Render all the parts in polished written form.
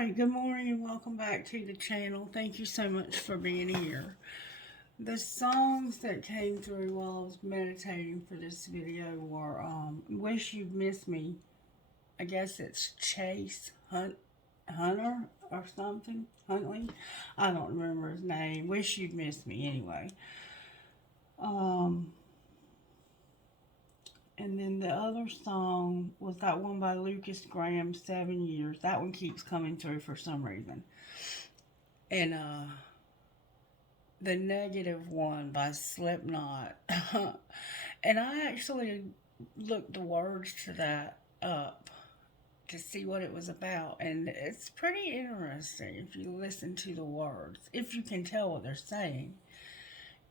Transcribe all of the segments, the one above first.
Alright, good morning and welcome back to the channel. Thank you so much for being here. The songs that came through while I was meditating for this video were Wish You'd Miss Me. I guess it's Chase Hunter or something. Huntley. I don't remember his name. Wish You'd Miss Me anyway. And then the other song was that one by Lucas Graham, 7 Years. That one keeps coming through for some reason. And the Negative One by Slipknot. And I actually looked the words to that up to see what it was about. And it's pretty interesting if you listen to the words, if you can tell what they're saying.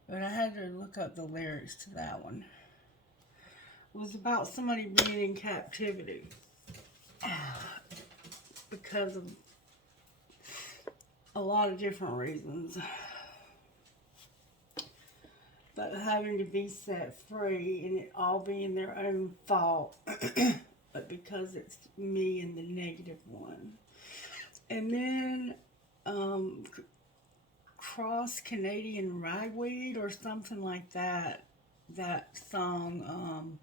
But I had to look up the lyrics to that one. It was about somebody being in captivity because of a lot of different reasons, but having to be set free and it all being their own fault, but because it's me and the negative one. And then Cross Canadian Ragweed or something like that, that song,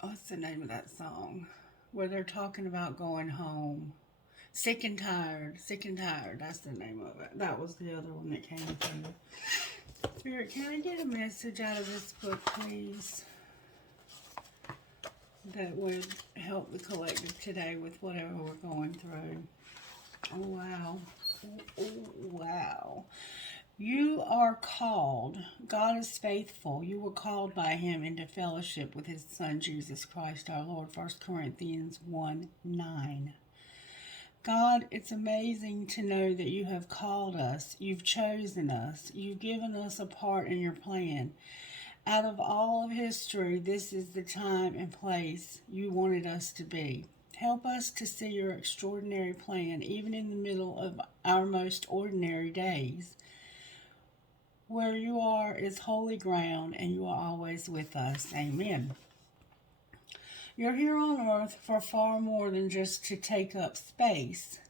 what's the name of that song? Where they're talking about going home. Sick and Tired. Sick and Tired. That's the name of it. That was the other one that came through. Spirit, can I get a message out of this book, please? That would help the collective today with whatever we're going through. Oh, wow. Oh, wow. You are called. God is faithful. You were called by him into fellowship with his Son, Jesus Christ, our Lord. 1 Corinthians 1:9. God, it's amazing to know that you have called us. You've chosen us. You've given us a part in your plan. Out of all of history, this is the time and place you wanted us to be. Help us to see your extraordinary plan, even in the middle of our most ordinary days. Where you are is holy ground, and you are always with us. Amen. You're here on earth for far more than just to take up space.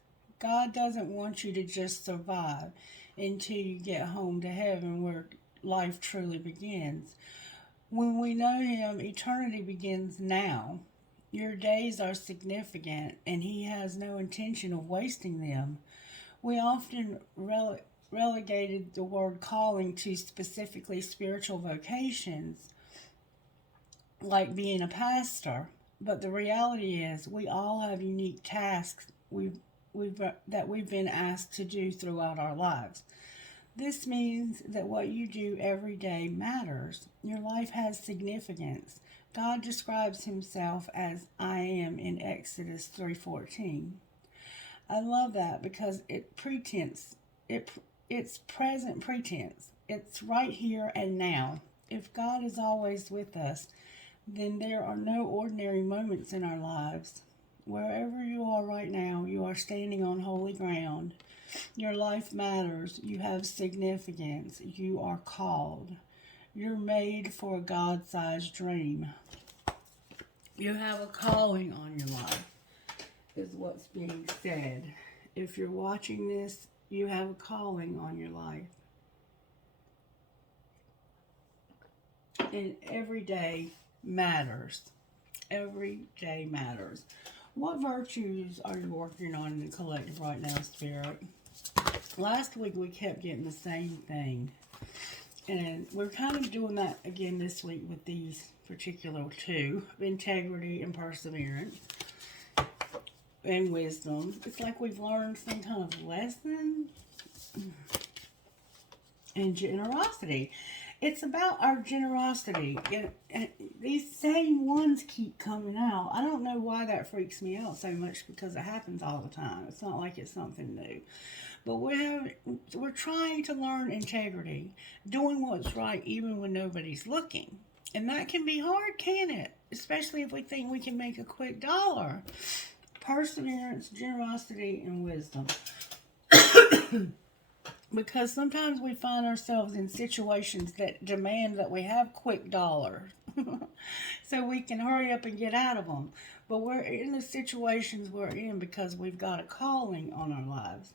God doesn't want you to just survive until you get home to heaven where life truly begins. When we know him, eternity begins now. Your days are significant, and he has no intention of wasting them. We often relegated the word calling to specifically spiritual vocations, like being a pastor. But the reality is we all have unique tasks that we've been asked to do throughout our lives. This means that what you do every day matters. Your life has significance. God describes himself as I am in Exodus 3:14. I love that because it's present pretense. It's right here and now. If God is always with us, then there are no ordinary moments in our lives. Wherever you are right now, you are standing on holy ground. Your life matters. You have significance. You are called. You're made for a God-sized dream. You have a calling on your life, is what's being said. If you're watching this, you have a calling on your life. And every day matters. Every day matters. What virtues are you working on in the collective right now, Spirit? Last week we kept getting the same thing. And we're kind of doing that again this week with these particular two. Integrity and perseverance. And wisdom. It's like we've learned some kind of lesson. And generosity. It's about our generosity. And these same ones keep coming out. I don't know why that freaks me out so much because it happens all the time. It's not like it's something new. But we're trying to learn integrity. Doing what's right even when nobody's looking. And that can be hard, can it? Especially if we think we can make a quick dollar. Perseverance, generosity, and wisdom. Because sometimes we find ourselves in situations that demand that we have quick dollars. so we can hurry up and get out of them. But we're in the situations we're in because we've got a calling on our lives.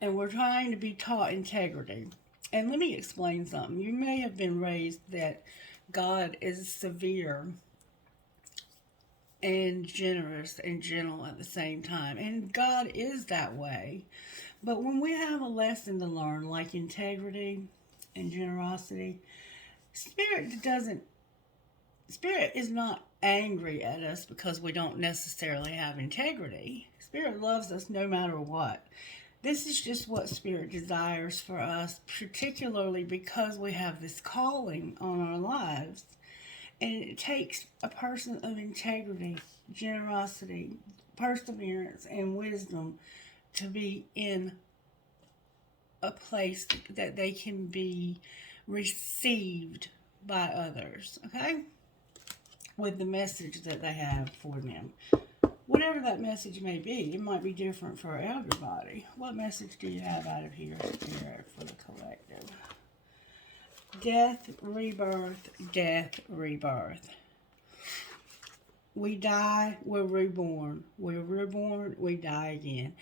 And we're trying to be taught integrity. And let me explain something. You may have been raised that God is severe and generous and gentle at the same time. And God is that way. But when we have a lesson to learn, like integrity and generosity, Spirit is not angry at us because we don't necessarily have integrity. Spirit loves us no matter what. This is just what Spirit desires for us, particularly because we have this calling on our lives. And it takes a person of integrity, generosity, perseverance, and wisdom to be in a place that they can be received by others, okay? With the message that they have for them. Whatever that message may be, it might be different for everybody. What message do you have out of here, Spirit, for the collective? Death, rebirth, death, rebirth. We die, we're reborn. We're reborn, we die again.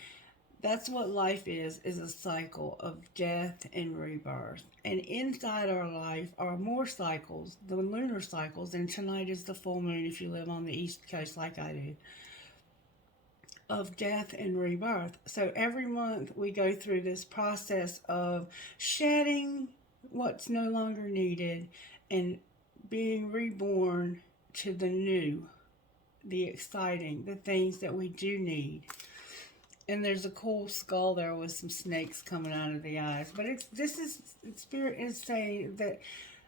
That's what life is a cycle of death and rebirth. And inside our life are more cycles, the lunar cycles, and tonight is the full moon if you live on the East Coast like I do, of death and rebirth. So every month we go through this process of shedding what's no longer needed and being reborn to the new, the exciting, the things that we do need. And there's a cool skull there with some snakes coming out of the eyes. But Spirit is saying that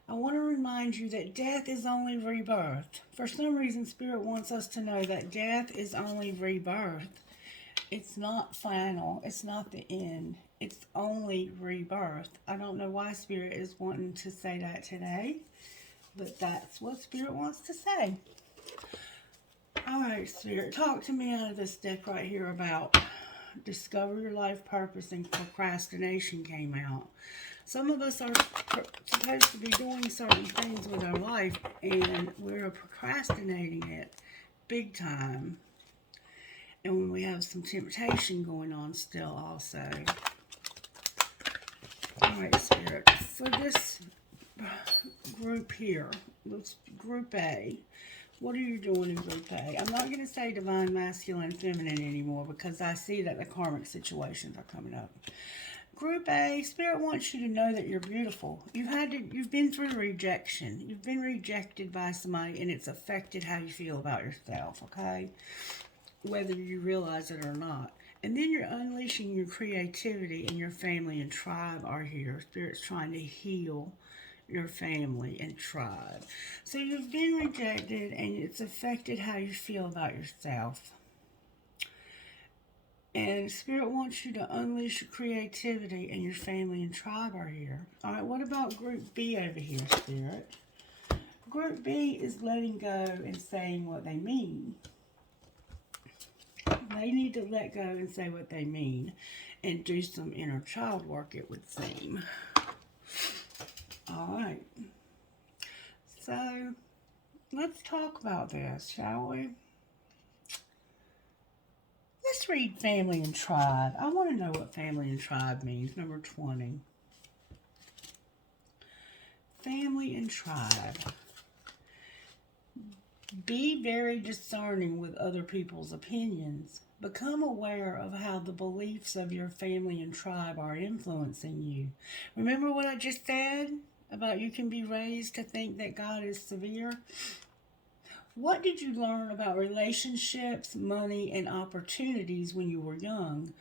I want to remind you that death is only rebirth. For some reason, Spirit wants us to know that death is only rebirth. It's not final. It's not the end. It's only rebirth. I don't know why Spirit is wanting to say that today, but that's what Spirit wants to say. All right, Spirit, talk to me out of this deck right here about discover your life purpose, and procrastination came out. Some of us are supposed to be doing certain things with our life, and we're procrastinating it big time. And when we have some temptation going on still also. All right, Spirit, for this group here, let's Group A. What are you doing in Group A? I'm not going to say divine masculine feminine anymore because I see that the karmic situations are coming up. Group A, Spirit wants you to know that you're beautiful. You've been through rejection. You've been rejected by somebody and it's affected how you feel about yourself, okay? Whether you realize it or not. And then you're unleashing your creativity, and your family and tribe are here. Spirit's trying to heal your family and tribe. So you've been rejected and it's affected how you feel about yourself. And Spirit wants you to unleash your creativity, and your family and tribe are here. All right, what about Group B over here, Spirit? Group B is letting go and saying what they mean. They need to let go and say what they mean and do some inner child work, it would seem. All right. So, let's talk about this, shall we? Let's read family and tribe. I want to know what family and tribe means. Number 20. Family and tribe. Be very discerning with other people's opinions. Become aware of how the beliefs of your family and tribe are influencing you. Remember what I just said about you can be raised to think that God is severe? What did you learn about relationships, money, and opportunities when you were young?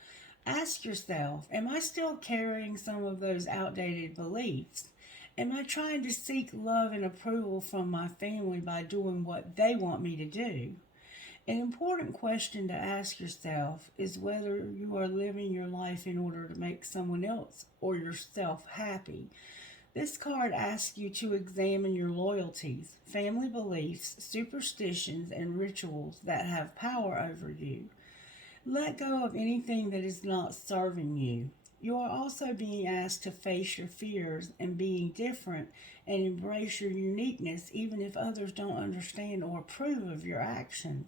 Ask yourself, am I still carrying some of those outdated beliefs? Am I trying to seek love and approval from my family by doing what they want me to do? An important question to ask yourself is whether you are living your life in order to make someone else or yourself happy. This card asks you to examine your loyalties, family beliefs, superstitions, and rituals that have power over you. Let go of anything that is not serving you. You are also being asked to face your fears and being different and embrace your uniqueness, even if others don't understand or approve of your actions.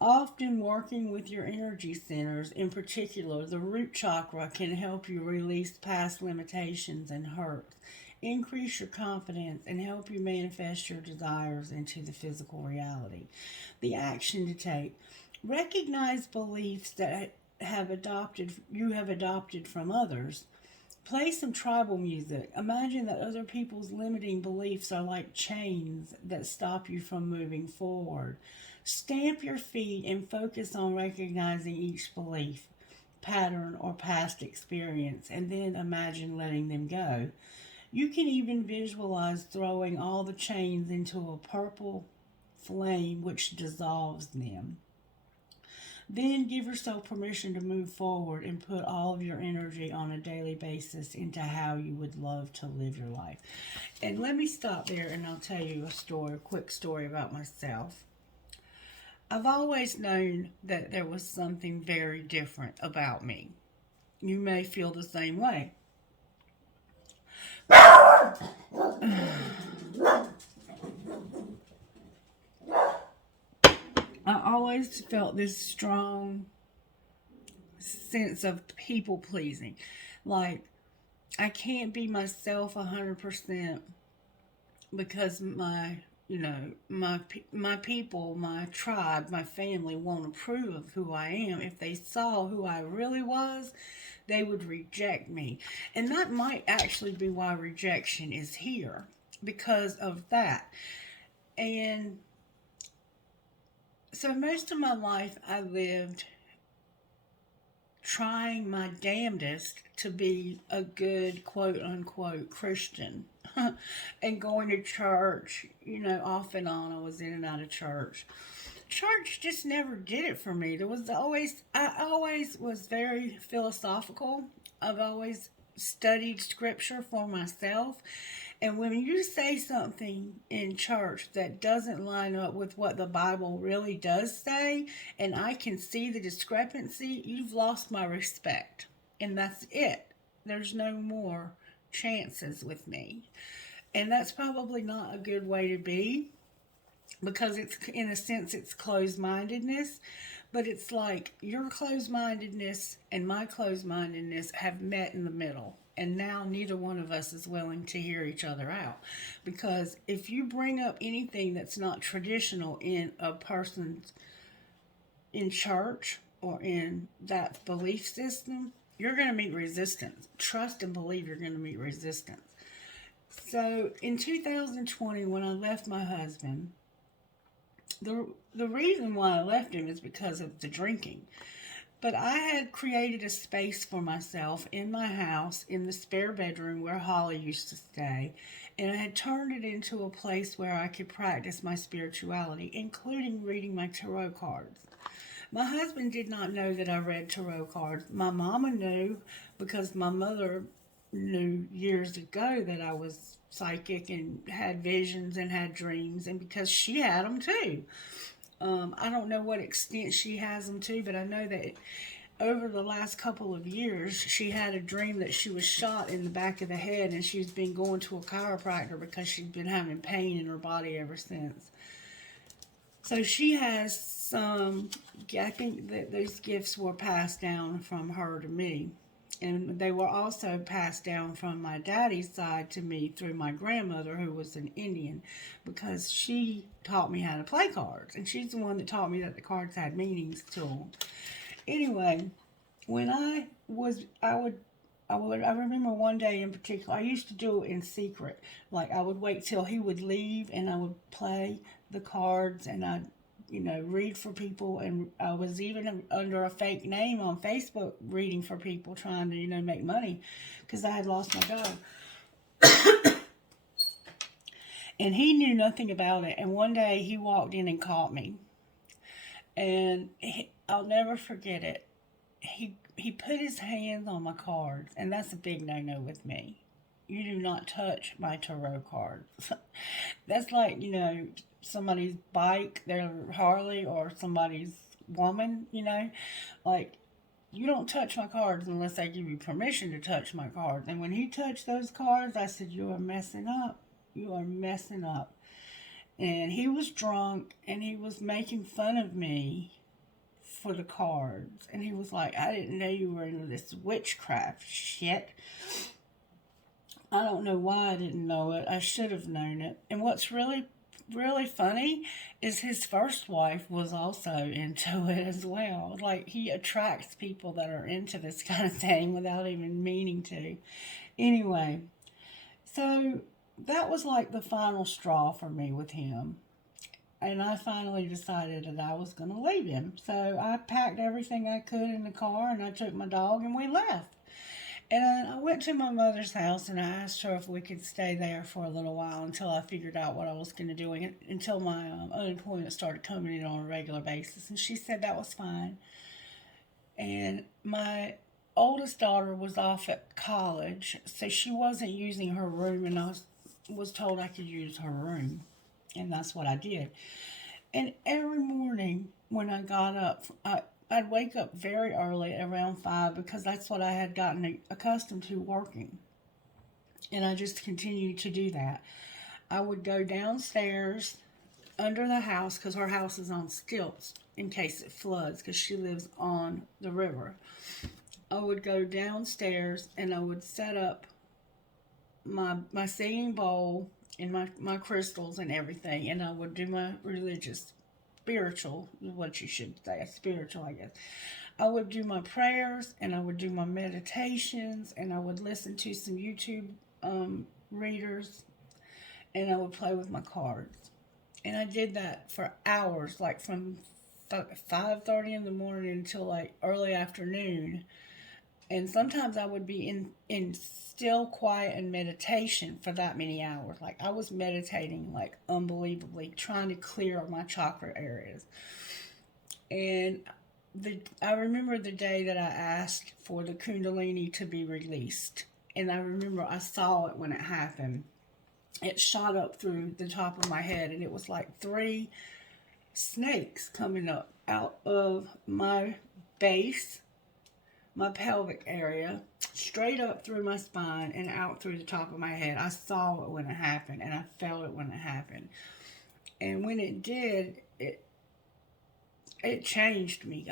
Often working with your energy centers, in particular the root chakra, can help you release past limitations and hurts, increase your confidence, and help you manifest your desires into the physical reality. The action to take: recognize beliefs that you have adopted from others. Play some tribal music. Imagine that other people's limiting beliefs are like chains that stop you from moving forward. Stamp your feet and focus on recognizing each belief, pattern, or past experience, and then imagine letting them go. You can even visualize throwing all the chains into a purple flame which dissolves them. Then give yourself permission to move forward and put all of your energy on a daily basis into how you would love to live your life. And let me stop there and I'll tell you a quick story about myself. I've always known that there was something very different about me. You may feel the same way. I always felt this strong sense of people pleasing. Like, I can't be myself 100% because my people, my tribe, my family won't approve of who I am. If they saw who I really was, they would reject me. And that might actually be why rejection is here, because of that. And so most of my life I lived trying my damnedest to be a good quote unquote Christian and going to church, off and on. I was in and out of church. Church just never did it for me. I always was very philosophical. I've always studied scripture for myself. And when you say something in church that doesn't line up with what the Bible really does say, and I can see the discrepancy, you've lost my respect. And that's it. There's no more chances with me. And that's probably not a good way to be, because it's, in a sense, it's closed-mindedness. But it's like your closed-mindedness and my closed-mindedness have met in the middle. And now neither one of us is willing to hear each other out. Because if you bring up anything that's not traditional in a person's, in church or in that belief system, you're going to meet resistance. Trust and believe you're going to meet resistance. So in 2020, when I left my husband, the reason why I left him is because of the drinking. But I had created a space for myself in my house, in the spare bedroom where Holly used to stay, and I had turned it into a place where I could practice my spirituality, including reading my tarot cards. My husband did not know that I read tarot cards. My mama knew, because my mother knew years ago that I was psychic and had visions and had dreams, and because she had them too. I don't know what extent she has them too, but I know that over the last couple of years, she had a dream that she was shot in the back of the head, and she's been going to a chiropractor because she's been having pain in her body ever since. So she has some, I think that those gifts were passed down from her to me. And they were also passed down from my daddy's side to me through my grandmother, who was an Indian, because she taught me how to play cards. And she's the one that taught me that the cards had meanings to them. Anyway, when I remember one day in particular, I used to do it in secret. Like, I would wait till he would leave and I would play the cards, and I'd read for people, and I was even under a fake name on Facebook reading for people, trying to, make money, because I had lost my job. And he knew nothing about it, and one day he walked in and caught me, and I'll never forget it. He put his hands on my cards, and that's a big no-no with me. You do not touch my tarot cards. That's like, somebody's bike, their Harley, or somebody's woman, like, you don't touch my cards unless I give you permission to touch my cards. And when he touched those cards, I said, you are messing up. You are messing up. And he was drunk, and he was making fun of me for the cards. And he was like, I didn't know you were into this witchcraft shit. I don't know why I didn't know it. I should have known it. And what's really, really funny is his first wife was also into it as well. Like, he attracts people that are into this kind of thing without even meaning to. Anyway, so that was like the final straw for me with him. And I finally decided that I was going to leave him. So I packed everything I could in the car, and I took my dog, and we left. And I went to my mother's house, and I asked her if we could stay there for a little while until I figured out what I was going to do, until my unemployment started coming in on a regular basis. And she said that was fine. And my oldest daughter was off at college, so she wasn't using her room, and I was told I could use her room. And that's what I did. And every morning when I got up, I'd wake up very early, around 5, because that's what I had gotten accustomed to working. And I just continued to do that. I would go downstairs under the house, because her house is on stilts in case it floods, because she lives on the river. I would go downstairs, and I would set up my singing bowl and my crystals and everything, and I would do my spiritual, what you should say, spiritual, I guess. I would do my prayers, and I would do my meditations, and I would listen to some YouTube readers, and I would play with my cards. And I did that for hours, like from 5:30 in the morning until like early afternoon. And sometimes I would be in still quiet and meditation for that many hours. Like, I was meditating like unbelievably, trying to clear my chakra areas. And I remember the day that I asked for the Kundalini to be released. And I remember I saw it when it happened. It shot up through the top of my head, and it was like 3 snakes coming up out of my base, my pelvic area, straight up through my spine and out through the top of my head. I saw it when it happened, and I felt it when it happened. And when it did, it changed me,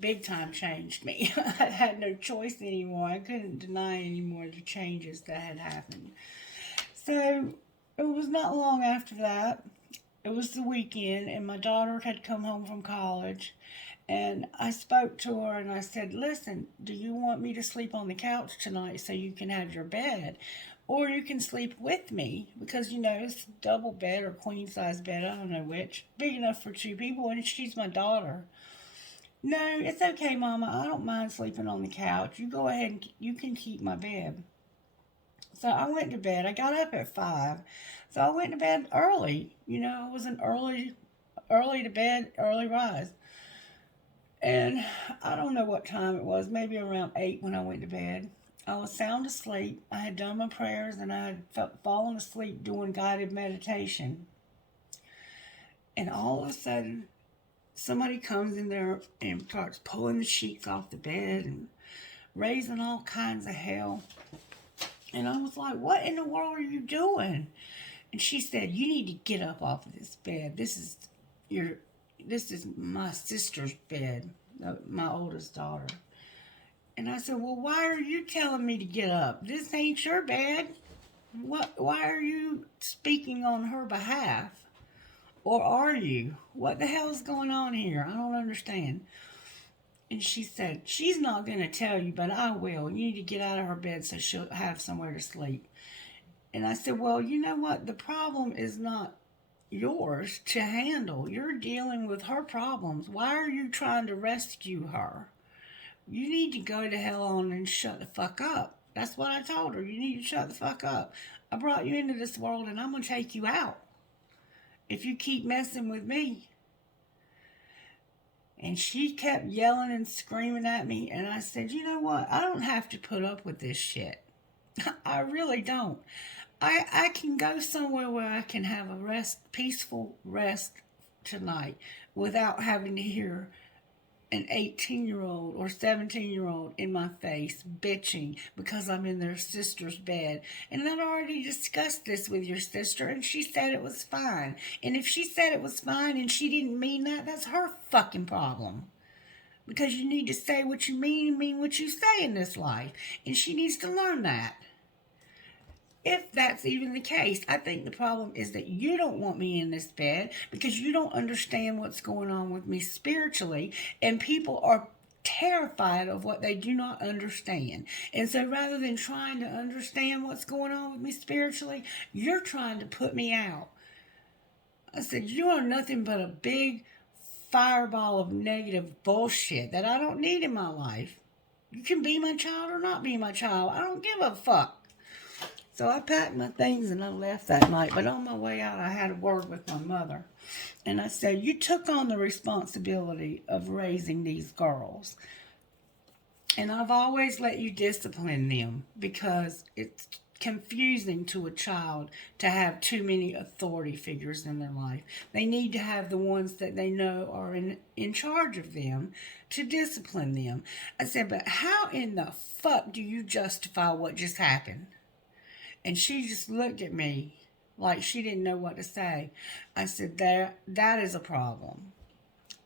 big time changed me. I had no choice anymore. I couldn't deny anymore the changes that had happened. So it was not long after that. It was the weekend, and my daughter had come home from college. And I spoke to her, and I said, listen, do you want me to sleep on the couch tonight so you can have your bed? Or you can sleep with me, because, it's double bed or queen size bed, I don't know which. Big enough for 2 people, and she's my daughter. No, it's okay, Mama. I don't mind sleeping on the couch. You go ahead and you can keep my bed. So I went to bed. I got up at 5. So I went to bed early. I was an early to bed, early rise. And I don't know what time it was, maybe around 8 when I went to bed. I was sound asleep. I had done my prayers, and I had fallen asleep doing guided meditation. And all of a sudden, somebody comes in there and starts pulling the sheets off the bed and raising all kinds of hell. And I was like, what in the world are you doing? And she said, you need to get up off of this bed. This is my sister's bed, my oldest daughter. And I said, well, why are you telling me to get up? This ain't your bed. Why are you speaking on her behalf? Or are you? What the hell is going on here? I don't understand. And she said, she's not going to tell you, but I will. You need to get out of her bed so she'll have somewhere to sleep. And I said, well, you know what? The problem is not yours to handle. You're dealing with her problems. Why are you trying to rescue her? You need to go to hell on and shut the fuck up. That's what I told her. You need to shut the fuck up. I brought you into this world, and I'm going to take you out if you keep messing with me. And she kept yelling and screaming at me. And I said, you know what? I don't have to put up with this shit. I really don't. I can go somewhere where I can have a peaceful rest tonight without having to hear an 18-year-old or 17-year-old in my face bitching because I'm in their sister's bed. And I'd already discussed this with your sister, and she said it was fine. And if she said it was fine and she didn't mean that, that's her fucking problem. Because you need to say what you mean and mean what you say in this life. And she needs to learn that. If that's even the case, I think the problem is that you don't want me in this bed because you don't understand what's going on with me spiritually, and people are terrified of what they do not understand. And so rather than trying to understand what's going on with me spiritually, you're trying to put me out. I said, you are nothing but a big fireball of negative bullshit that I don't need in my life. You can be my child or not be my child. I don't give a fuck. So I packed my things and I left that night. But on my way out, I had a word with my mother. And I said, you took on the responsibility of raising these girls. And I've always let you discipline them because it's confusing to a child to have too many authority figures in their life. They need to have the ones that they know are in charge of them to discipline them. I said, but how in the fuck do you justify what just happened? And she just looked at me like she didn't know what to say. I said, that is a problem.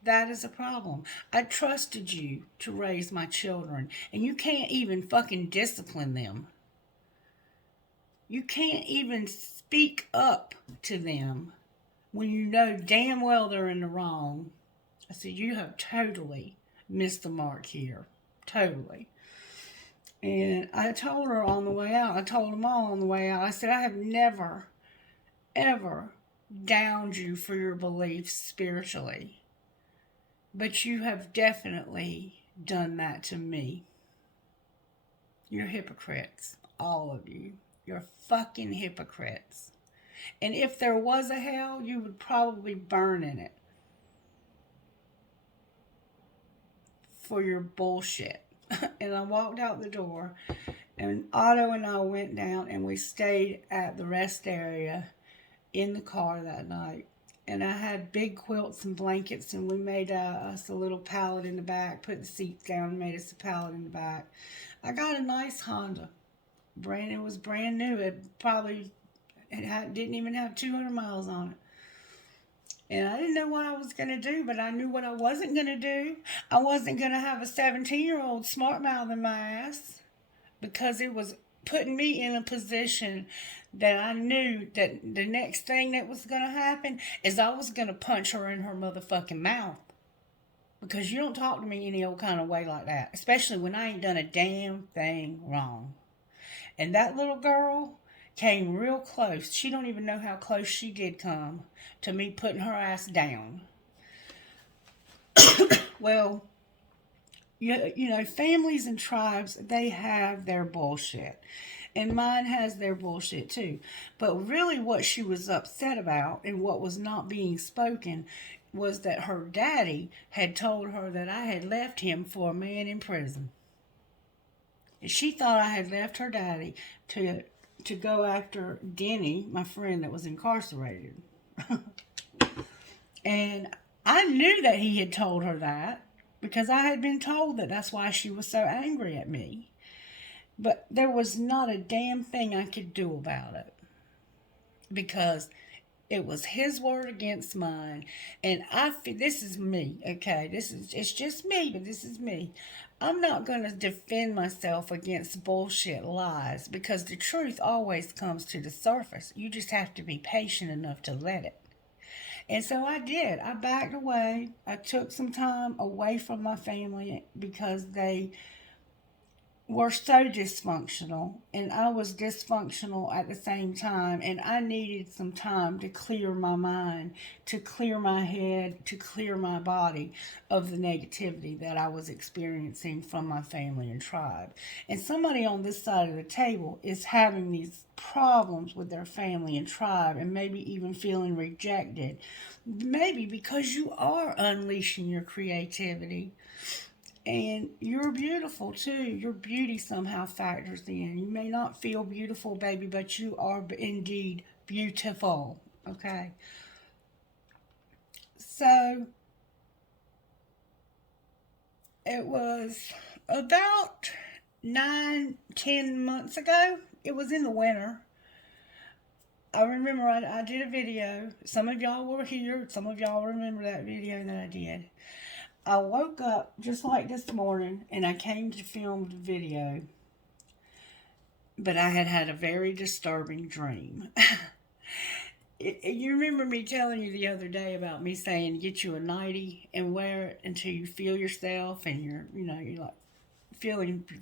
That is a problem. I trusted you to raise my children, and you can't even fucking discipline them. You can't even speak up to them when you know damn well they're in the wrong. I said, you have totally missed the mark here. Totally. And I told her on the way out, I told them all on the way out, I said, I have never, ever downed you for your beliefs spiritually. But you have definitely done that to me. You're hypocrites, all of you. You're fucking hypocrites. And if there was a hell, you would probably burn in it for your bullshit. And I walked out the door, and Otto and I went down, and we stayed at the rest area in the car that night. And I had big quilts and blankets, and we made us a little pallet in the back, put the seats down and made us a pallet in the back. I got a nice Honda. It was brand new. It didn't even have 200 miles on it. And I didn't know what I was going to do, but I knew what I wasn't going to do. I wasn't going to have a 17-year-old smart mouth in my ass, because it was putting me in a position that I knew that the next thing that was going to happen is I was going to punch her in her motherfucking mouth. Because you don't talk to me any old kind of way like that, especially when I ain't done a damn thing wrong. And that little girl came real close. She don't even know how close she did come to me putting her ass down. Well, you know, families and tribes, they have their bullshit. And mine has their bullshit too. But really what she was upset about and what was not being spoken was that her daddy had told her that I had left him for a man in prison. And she thought I had left her daddy to go after Denny, my friend that was incarcerated. And I knew that he had told her that because I had been told that that's why she was so angry at me. But there was not a damn thing I could do about it because it was his word against mine. And this is me, okay? It's just me, but this is me. I'm not going to defend myself against bullshit lies because the truth always comes to the surface. You just have to be patient enough to let it. And so I did. I backed away. I took some time away from my family because they were so dysfunctional, and I was dysfunctional at the same time, and I needed some time to clear my mind, to clear my head, to clear my body of the negativity that I was experiencing from my family and tribe. And somebody on this side of the table is having these problems with their family and tribe, and maybe even feeling rejected, maybe because you are unleashing your creativity. And you're beautiful too. Your beauty somehow factors in. You may not feel beautiful, baby, but you are indeed beautiful. Okay? So, It was about 9, 10 months ago. It was in the winter. I remember I did a video. Some of y'all were here. Some of y'all remember that video that I did. I woke up just like this morning and I came to film the video. But I had had a very disturbing dream. You remember me telling you the other day about me saying get you a nightie and wear it until you feel yourself and you're like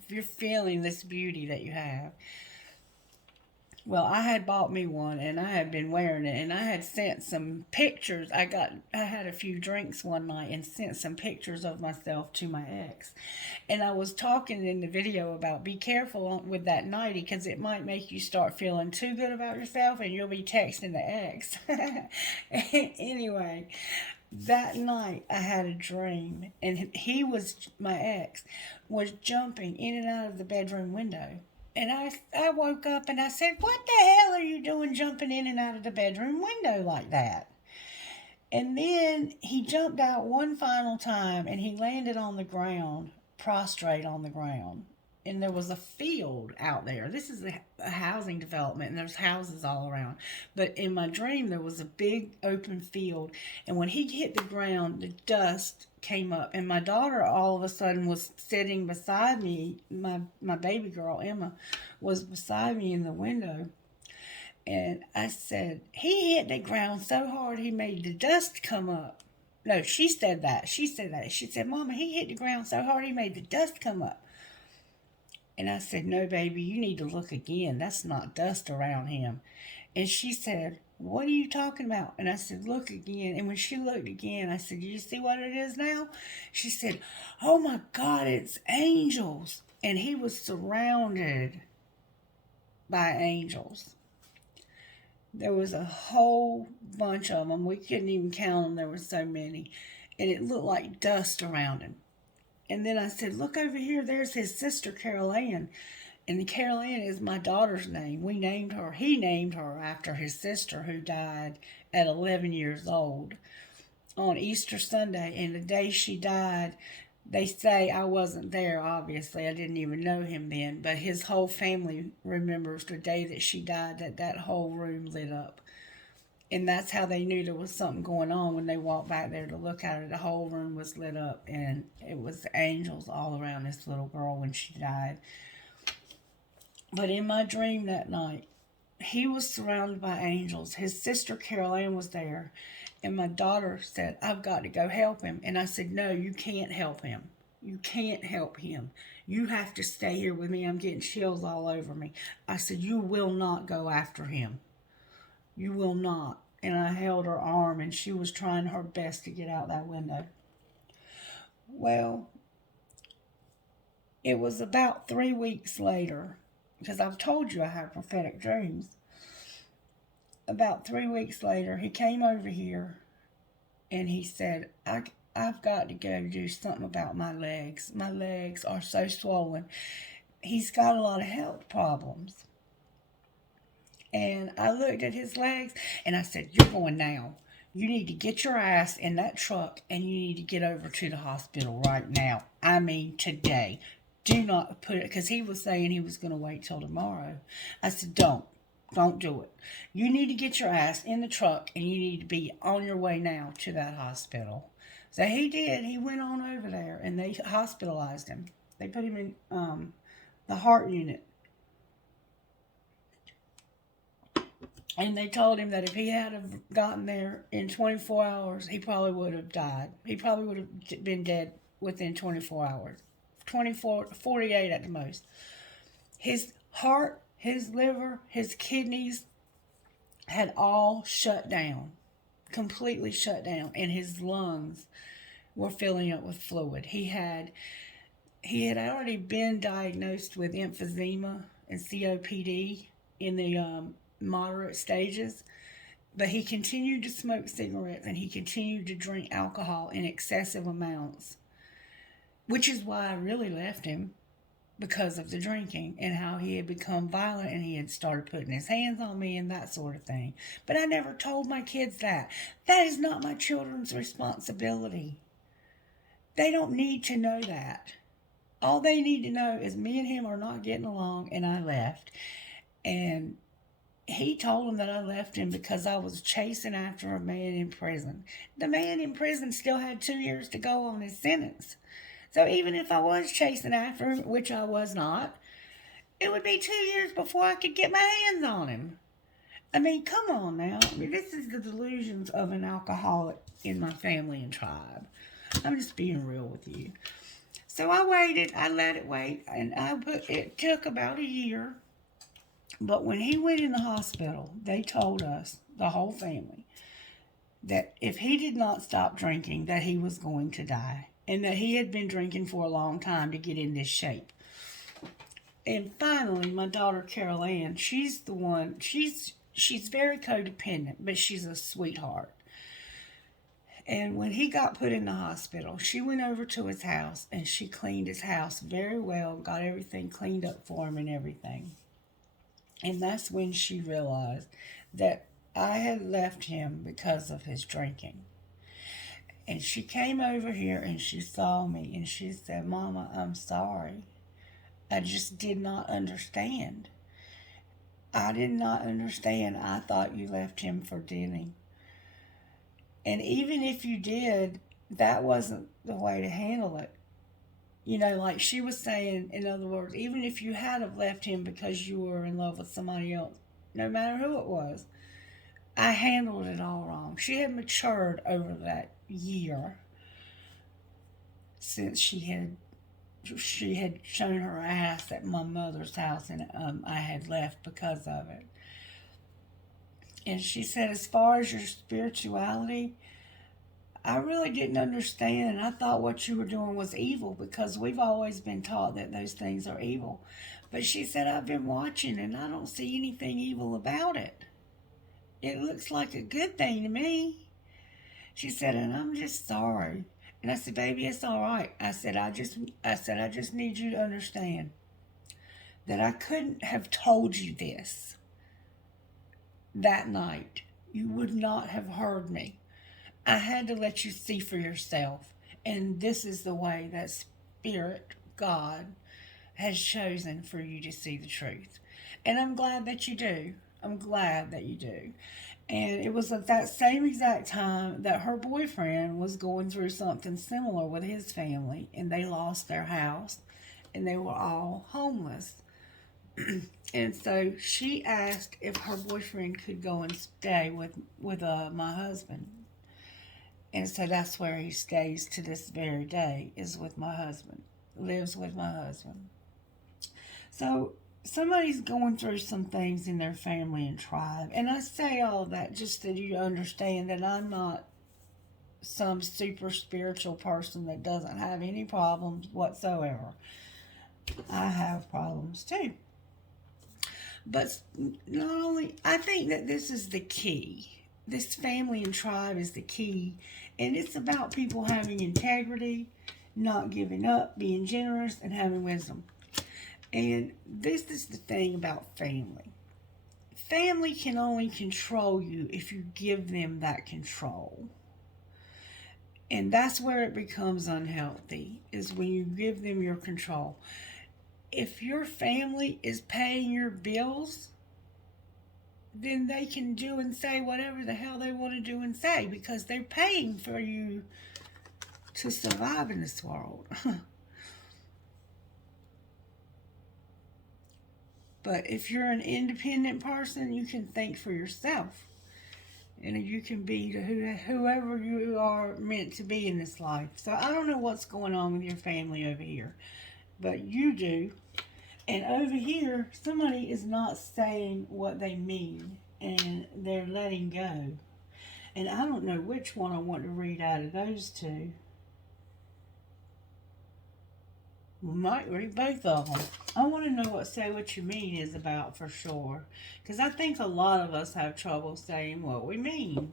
you're feeling this beauty that you have. Well, I had bought me one and I had been wearing it and I had sent some pictures. I had a few drinks one night and sent some pictures of myself to my ex. And I was talking in the video about be careful with that nightie because it might make you start feeling too good about yourself and you'll be texting the ex. Anyway, that night I had a dream and my ex was jumping in and out of the bedroom window. And I woke up and I said, what the hell are you doing jumping in and out of the bedroom window like that? And then he jumped out one final time and he landed on the ground, prostrate on the ground. And there was a field out there. This is a housing development and there's houses all around. But in my dream, there was a big open field. And when he hit the ground, the dust came up. And my daughter all of a sudden was sitting beside me. My baby girl, Emma, was beside me in the window. And I said, he hit the ground so hard he made the dust come up. No, she said that. She said, Mama, he hit the ground so hard he made the dust come up. And I said, no, baby, you need to look again. That's not dust around him. And she said, what are you talking about? And I said, look again. And when she looked again, I said, you see what it is now? She said, oh my God, it's angels. And he was surrounded by angels. There was a whole bunch of them. We couldn't even count them. There were so many. And it looked like dust around him. And then I said, look over here. There's his sister, Carol Ann. And Carol Ann is my daughter's name. We named her. He named her after his sister who died at 11 years old on Easter Sunday. And the day she died, they say I wasn't there, obviously. I didn't even know him then. But his whole family remembers the day that she died, that whole room lit up. And that's how they knew there was something going on when they walked back there to look at it. The whole room was lit up, and it was angels all around this little girl when she died. But in my dream that night, he was surrounded by angels. His sister Carol Ann was there, and my daughter said, I've got to go help him. And I said, no, you can't help him. You can't help him. You have to stay here with me. I'm getting chills all over me. I said, you will not go after him. You will not. And I held her arm, and she was trying her best to get out that window. Well, it was about 3 weeks later, because I've told you I have prophetic dreams. About 3 weeks later, he came over here, and he said, I've got to go do something about my legs. My legs are so swollen. He's got a lot of health problems. And I looked at his legs and I said, you're going now. You need to get your ass in that truck and you need to get over to the hospital right now. I mean, today. Do not put it, because he was saying he was going to wait till tomorrow. I said, don't do it. You need to get your ass in the truck and you need to be on your way now to that hospital. So he did. He went on over there and they hospitalized him. They put him in the heart unit. And they told him that if he had have gotten there in 24 hours, he probably would have died. He probably would have been dead within 24 hours. 48 at the most. His heart, his liver, his kidneys had all shut down. Completely shut down. And his lungs were filling up with fluid. He had already been diagnosed with emphysema and COPD in the moderate stages, but he continued to smoke cigarettes and he continued to drink alcohol in excessive amounts, which is why I really left him, because of the drinking and how he had become violent and he had started putting his hands on me and that sort of thing. But I never told my kids that. That is not my children's responsibility. They don't need to know that. All they need to know is me and him are not getting along, and I left. And he told him that I left him because I was chasing after a man in prison. The man in prison still had 2 years to go on his sentence. So even if I was chasing after him, which I was not, it would be 2 years before I could get my hands on him. I mean, come on now. I mean, this is the delusions of an alcoholic in my family and tribe. I'm just being real with you. So I waited. I let it wait, and it took about a year. But when he went in the hospital, they told us, the whole family, that if he did not stop drinking, that he was going to die, and that he had been drinking for a long time to get in this shape. And finally, my daughter Carol Ann, she's the one. She's very codependent, but she's a sweetheart. And when he got put in the hospital, she went over to his house and she cleaned his house very well, got everything cleaned up for him and everything. And that's when she realized that I had left him because of his drinking. And she came over here and she saw me and she said, "Mama, I'm sorry. I just did not understand. I did not understand. I thought you left him for Denny. And even if you did, that wasn't the way to handle it." You know, like she was saying, in other words, even if you had have left him because you were in love with somebody else, no matter who it was, I handled it all wrong. She had matured over that year since she had shown her ass at my mother's house, and I had left because of it. And she said, as far as your spirituality, I really didn't understand, and I thought what you were doing was evil because we've always been taught that those things are evil. But she said, I've been watching and I don't see anything evil about it. It looks like a good thing to me. She said, and I'm just sorry. And I said, baby, it's all right. I said, I just need you to understand that I couldn't have told you this that night. You would not have heard me. I had to let you see for yourself. And this is the way that Spirit, God, has chosen for you to see the truth. And I'm glad that you do. I'm glad that you do. And it was at that same exact time that her boyfriend was going through something similar with his family. And they lost their house. And they were all homeless. And so she asked if her boyfriend could go and stay with my husband. And so that's where he stays to this very day, is with my husband, lives with my husband. So somebody's going through some things in their family and tribe. And I say all that just so you understand that I'm not some super spiritual person that doesn't have any problems whatsoever. I have problems too. But not only, I think that this is the key. This family and tribe is the key. And it's about people having integrity, not giving up, being generous, and having wisdom. And this is the thing about family. Family can only control you if you give them that control. And that's where it becomes unhealthy, is when you give them your control. If your family is paying your bills, then they can do and say whatever the hell they want to do and say because they're paying for you to survive in this world. But if you're an independent person, you can think for yourself. And you can be whoever you are meant to be in this life. So I don't know what's going on with your family over here, but you do. And over here, somebody is not saying what they mean, and they're letting go. And I don't know which one I want to read out of those two. We might read both of them. I want to know what say what you mean is about for sure. Because I think a lot of us have trouble saying what we mean.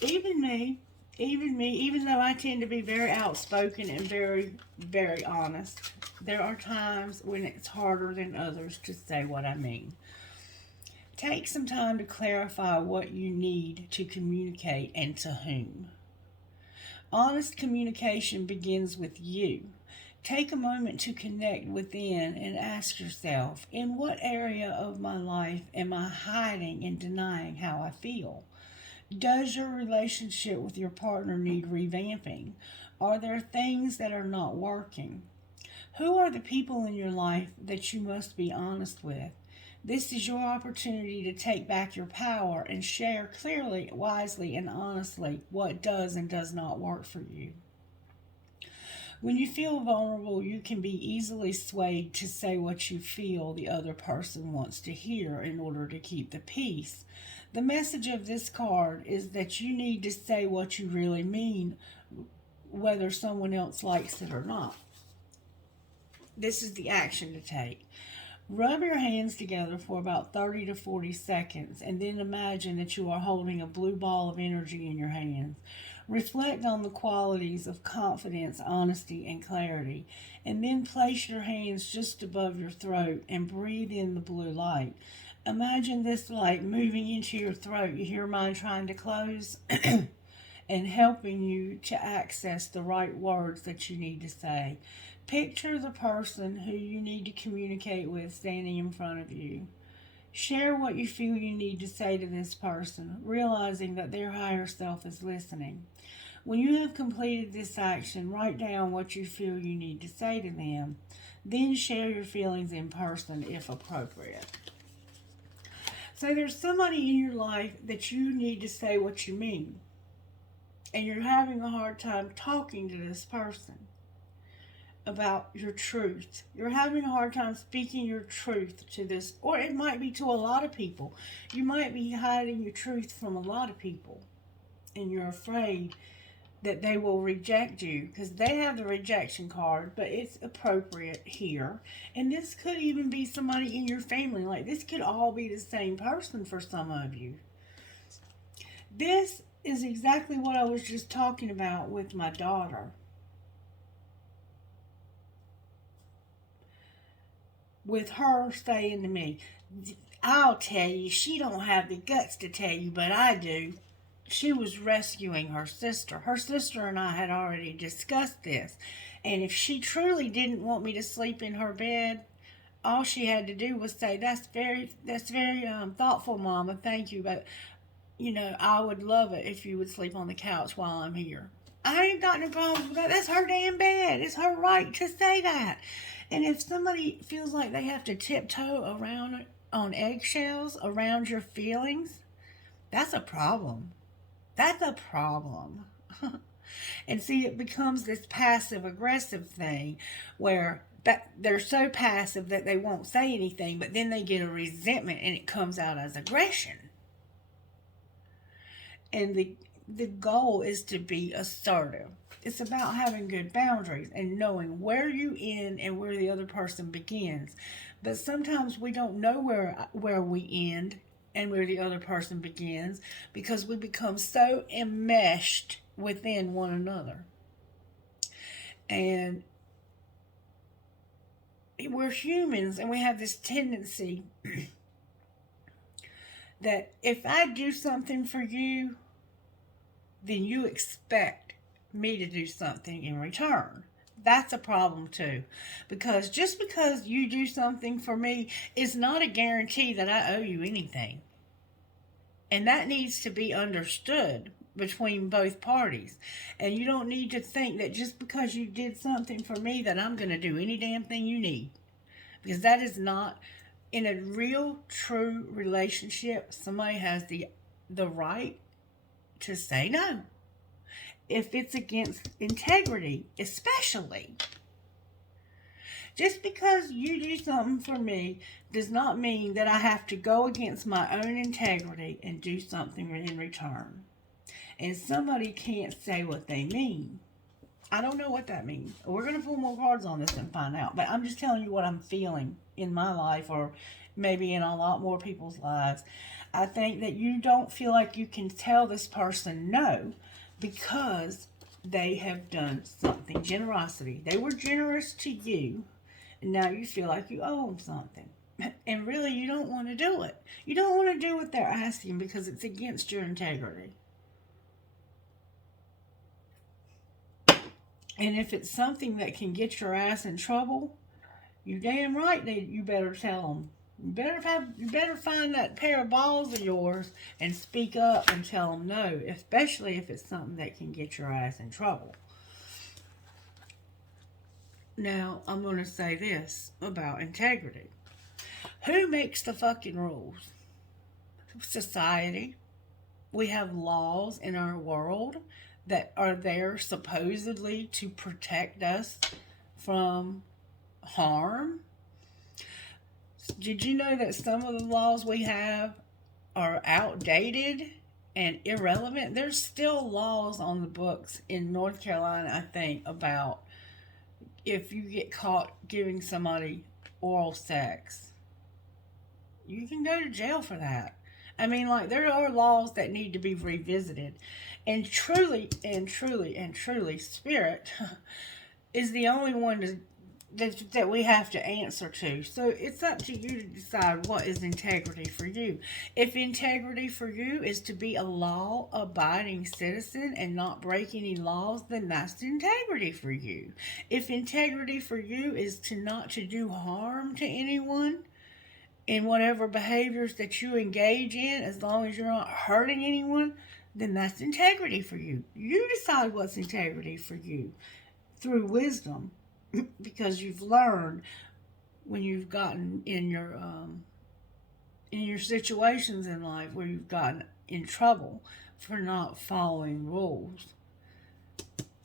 Even me, even though I tend to be very outspoken and very, very honest, there are times when it's harder than others to say what I mean. Take some time to clarify what you need to communicate and to whom. Honest communication begins with you. Take a moment to connect within and ask yourself, in what area of my life am I hiding and denying how I feel? Does your relationship with your partner need revamping? Are there things that are not working? Who are the people in your life that you must be honest with? This is your opportunity to take back your power and share clearly, wisely, and honestly what does and does not work for you. When you feel vulnerable, you can be easily swayed to say what you feel the other person wants to hear in order to keep the peace. The message of this card is that you need to say what you really mean, whether someone else likes it or not. This is the action to take. Rub your hands together for about 30 to 40 seconds and then imagine that you are holding a blue ball of energy in your hands. Reflect on the qualities of confidence, honesty, and clarity, and then place your hands just above your throat and breathe in the blue light. Imagine this light moving into your throat. You hear mine trying to close? And helping you to access the right words that you need to say. Picture the person who you need to communicate with standing in front of you. Share what you feel you need to say to this person, realizing that their higher self is listening. When you have completed this action, write down what you feel you need to say to them. Then share your feelings in person if appropriate. So there's somebody in your life that you need to say what you mean. And you're having a hard time talking to this person about your truth. You're having a hard time speaking your truth to this, or it might be to a lot of people. You might be hiding your truth from a lot of people, and you're afraid that they will reject you because they have the rejection card, but it's appropriate here. And this could even be somebody in your family. Like, this could all be the same person for some of you. This is exactly what I was just talking about with my daughter. With her saying to me, I'll tell you, she don't have the guts to tell you, but I do. She was rescuing her sister. Her sister and I had already discussed this. And if she truly didn't want me to sleep in her bed, all she had to do was say, that's very thoughtful, Mama. Thank you. But, I would love it if you would sleep on the couch while I'm here. I ain't got no problem with that. That's her damn bed. It's her right to say that. And if somebody feels like they have to tiptoe around on eggshells around your feelings, that's a problem. That's a problem. And see, it becomes this passive-aggressive thing where they're so passive that they won't say anything, but then they get a resentment and it comes out as aggression. And the goal is to be assertive. It's about having good boundaries and knowing where you end and where the other person begins. But sometimes we don't know where we end and where the other person begins because we become so enmeshed within one another. And we're humans and we have this tendency that if I do something for you, then you expect me to do something in return. That's a problem too. Because just because you do something for me is not a guarantee that I owe you anything. And that needs to be understood between both parties. And you don't need to think that just because you did something for me that I'm going to do any damn thing you need. Because that is not, in a real, true relationship, somebody has the right to say no. If it's against integrity, especially. Just because you do something for me does not mean that I have to go against my own integrity and do something in return. And somebody can't say what they mean. I don't know what that means. We're going to pull more cards on this and find out. But I'm just telling you what I'm feeling in my life, or maybe in a lot more people's lives. I think that you don't feel like you can tell this person no because they have done something. Generosity. They were generous to you, and now you feel like you owe them something. And really, you don't want to do it. You don't want to do what they're asking because it's against your integrity. And if it's something that can get your ass in trouble, you damn right you better tell them. You better find that pair of balls of yours and speak up and tell them no, especially if it's something that can get your ass in trouble. Now, I'm going to say this about integrity. Who makes the fucking rules? Society. We have laws in our world that are there supposedly to protect us from harm. Did you know that some of the laws we have are outdated and irrelevant? There's still laws on the books in North Carolina, I think, about if you get caught giving somebody oral sex, you can go to jail for that. I mean, like, there are laws that need to be revisited. And truly, Spirit is the only one that we have to answer to. So it's up to you to decide what is integrity for you. If integrity for you is to be a law-abiding citizen and not break any laws, then that's integrity for you. If integrity for you is not to do harm to anyone in whatever behaviors that you engage in, as long as you're not hurting anyone, then that's integrity for you. You decide what's integrity for you through wisdom. Because you've learned when you've gotten in your situations in life where you've gotten in trouble for not following rules,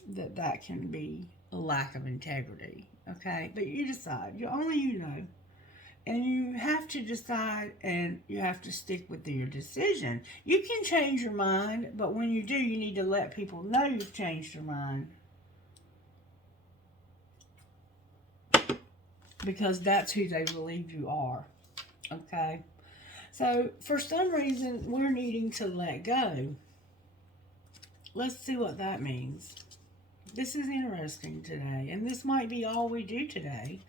that can be a lack of integrity. Okay, but you decide. Only you know, and you have to decide, and you have to stick with your decision. You can change your mind, but when you do, you need to let people know you've changed your mind. Because that's who they believe you are. Okay? So, for some reason, we're needing to let go. Let's see what that means. This is interesting today. And this might be all we do today.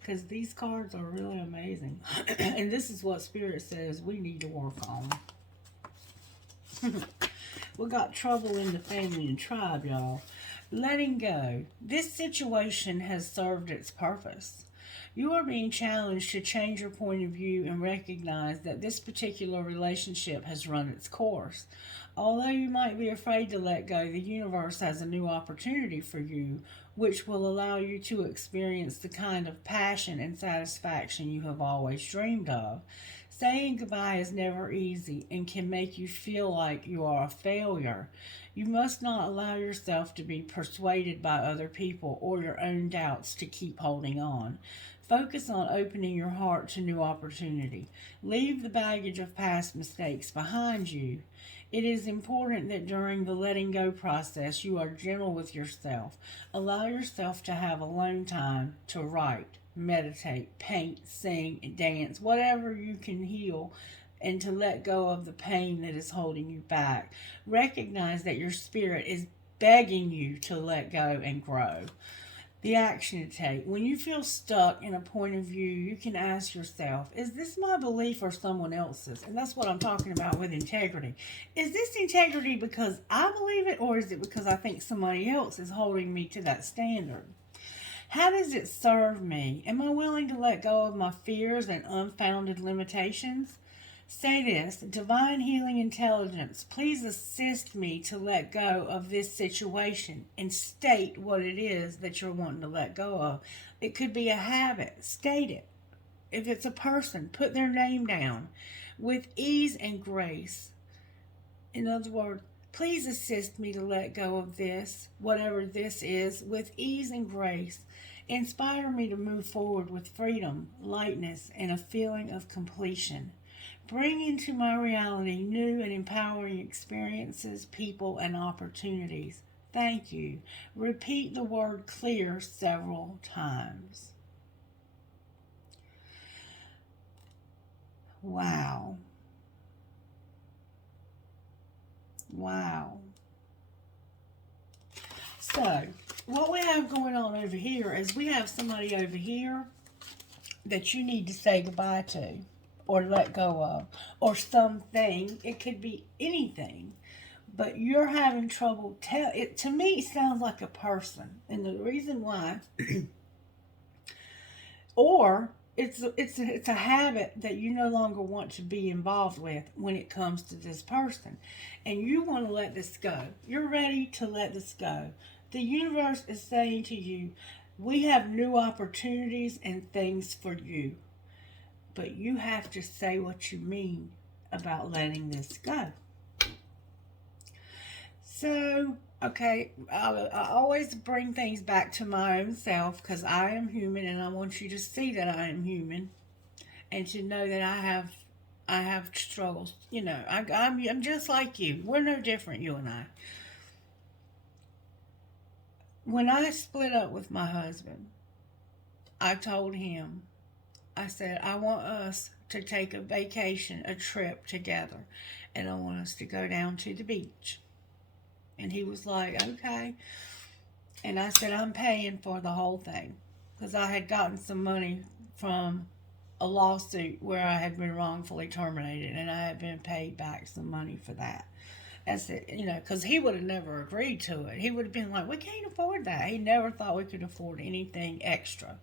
Because these cards are really amazing. And this is what Spirit says we need to work on. We got trouble in the family and tribe, y'all. Letting go. This situation has served its purpose. You are being challenged to change your point of view and recognize that this particular relationship has run its course. Although you might be afraid to let go, the universe has a new opportunity for you, which will allow you to experience the kind of passion and satisfaction you have always dreamed of. Saying goodbye is never easy and can make you feel like you are a failure. You must not allow yourself to be persuaded by other people or your own doubts to keep holding on. Focus on opening your heart to new opportunity. Leave the baggage of past mistakes behind you. It is important that during the letting go process, you are gentle with yourself. Allow yourself to have alone time to write, meditate, paint, sing, dance, whatever you can heal, and to let go of the pain that is holding you back. Recognize that your spirit is begging you to let go and grow. The action to take. When you feel stuck in a point of view, you can ask yourself, is this my belief or someone else's? And that's what I'm talking about with integrity. Is this integrity because I believe it, or is it because I think somebody else is holding me to that standard? How does it serve me? Am I willing to let go of my fears and unfounded limitations? Say this: Divine Healing Intelligence, please assist me to let go of this situation, and state what it is that you're wanting to let go of. It could be a habit. State it. If it's a person, put their name down with ease and grace. In other words, please assist me to let go of this, whatever this is, with ease and grace. Inspire me to move forward with freedom, lightness, and a feeling of completion. Bring into my reality new and empowering experiences, people, and opportunities. Thank you. Repeat the word clear several times. Wow. Wow. So, what we have going on over here is we have somebody over here that you need to say goodbye to, or let go of, or something. It could be anything, but you're having trouble tell it. To me, it sounds like a person, and the reason why, or it's a habit that you no longer want to be involved with when it comes to this person, and you want to let this go. You're ready to let this go. The universe is saying to you, we have new opportunities and things for you, but you have to say what you mean about letting this go. So, okay, I always bring things back to my own self because I am human, and I want you to see that I am human, and to know that I have struggles. I'm just like you. We're no different, you and I. When I split up with my husband, I told him, I said, I want us to take a vacation, a trip together, and I want us to go down to the beach. And he was like, okay. And I said, I'm paying for the whole thing. Because I had gotten some money from a lawsuit where I had been wrongfully terminated. And I had been paid back some money for that. That's it, because he would have never agreed to it. He would have been like, we can't afford that. He never thought we could afford anything extra.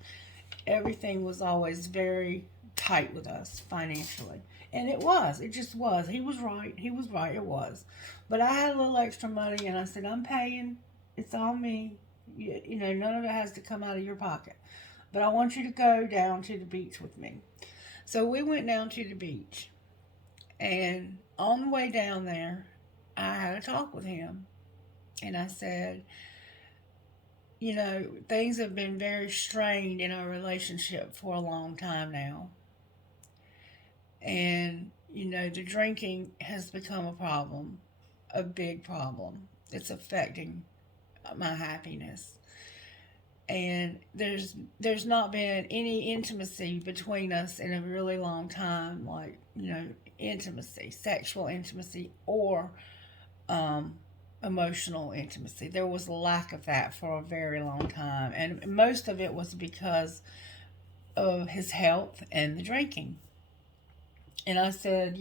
Everything was always very tight with us financially. And it was. It just was. He was right. He was right. It was. But I had a little extra money, and I said, I'm paying. It's on me. None of it has to come out of your pocket. But I want you to go down to the beach with me. So we went down to the beach. And on the way down there, I had a talk with him. And I said, things have been very strained in our relationship for a long time now. And, the drinking has become a problem, a big problem. It's affecting my happiness. And there's not been any intimacy between us in a really long time, like, intimacy, sexual intimacy, or emotional intimacy. There was a lack of that for a very long time. And most of it was because of his health and the drinking. And I said,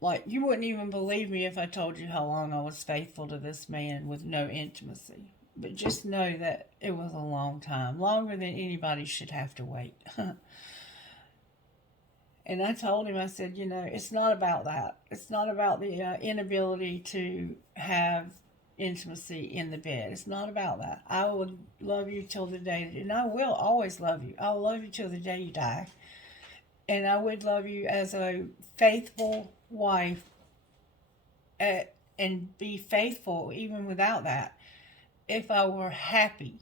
like, you wouldn't even believe me if I told you how long I was faithful to this man with no intimacy. But just know that it was a long time, longer than anybody should have to wait. And I told him, I said, it's not about that. It's not about the inability to have intimacy in the bed. It's not about that. I would love you till the day, and I will always love you. I'll love you till the day you die. And I would love you as a faithful wife, and be faithful even without that, if I were happy.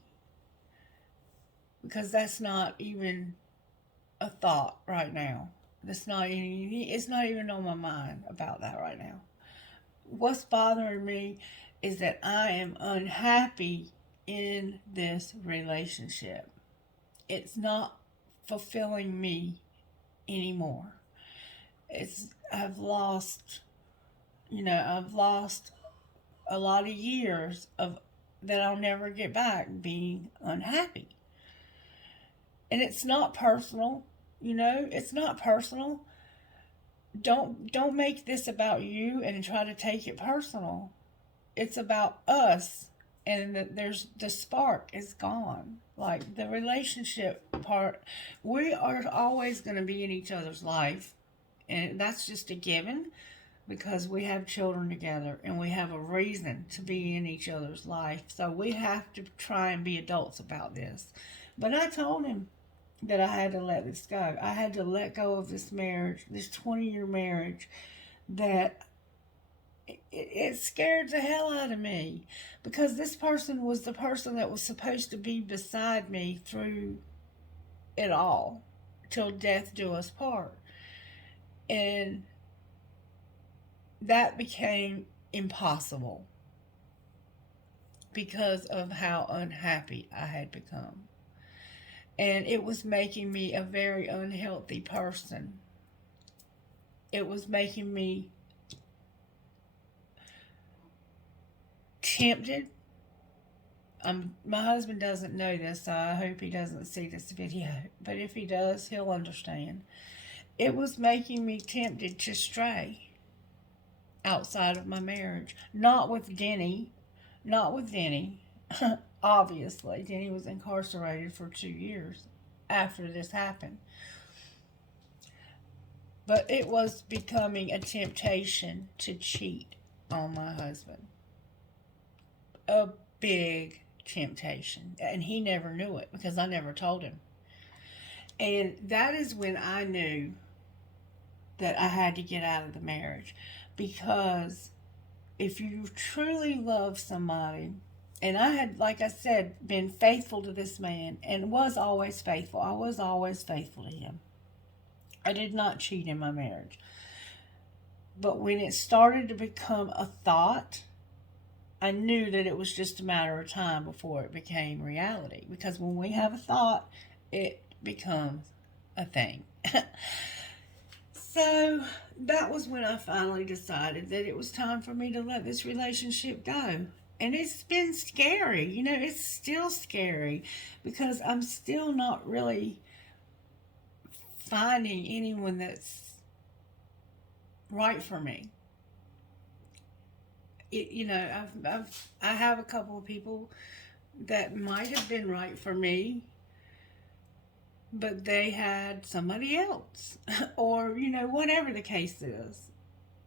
Because that's not even a thought right now. It's not even on my mind about that right now. What's bothering me is that I am unhappy in this relationship. It's not fulfilling me anymore. I've lost a lot of years of that I'll never get back being unhappy. And it's not personal, it's not personal. Don't make this about you and try to take it personal. It's about us, and there's the spark is gone. Like the relationship part, we are always going to be in each other's life, and that's just a given because we have children together and we have a reason to be in each other's life. So we have to try and be adults about this. But I told him that I had to let this go. I had to let go of this marriage, this 20-year marriage that it scared the hell out of me, because this person was the person that was supposed to be beside me through it all, till death do us part. And that became impossible because of how unhappy I had become. And it was making me a very unhealthy person. It was making me tempted. My husband doesn't know this, so I hope he doesn't see this video. But if he does, he'll understand. It was making me tempted to stray. outside of my marriage. Not with Denny. Not with Denny. Obviously, Denny was incarcerated for 2 years after this happened. But it was becoming a temptation to cheat on my husband. A big temptation. And he never knew it because I never told him. And that is when I knew that I had to get out of the marriage. Because if you truly love somebody, and I had, like I said, been faithful to this man and was always faithful. I was always faithful to him. I did not cheat in my marriage. But when it started to become a thought, I knew that it was just a matter of time before it became reality. Because when we have a thought, it becomes a thing. So that was when I finally decided that it was time for me to let this relationship go. And it's been scary. You know, it's still scary because I'm still not really finding anyone that's right for me. I have a couple of people that might have been right for me, but they had somebody else, or whatever the case is.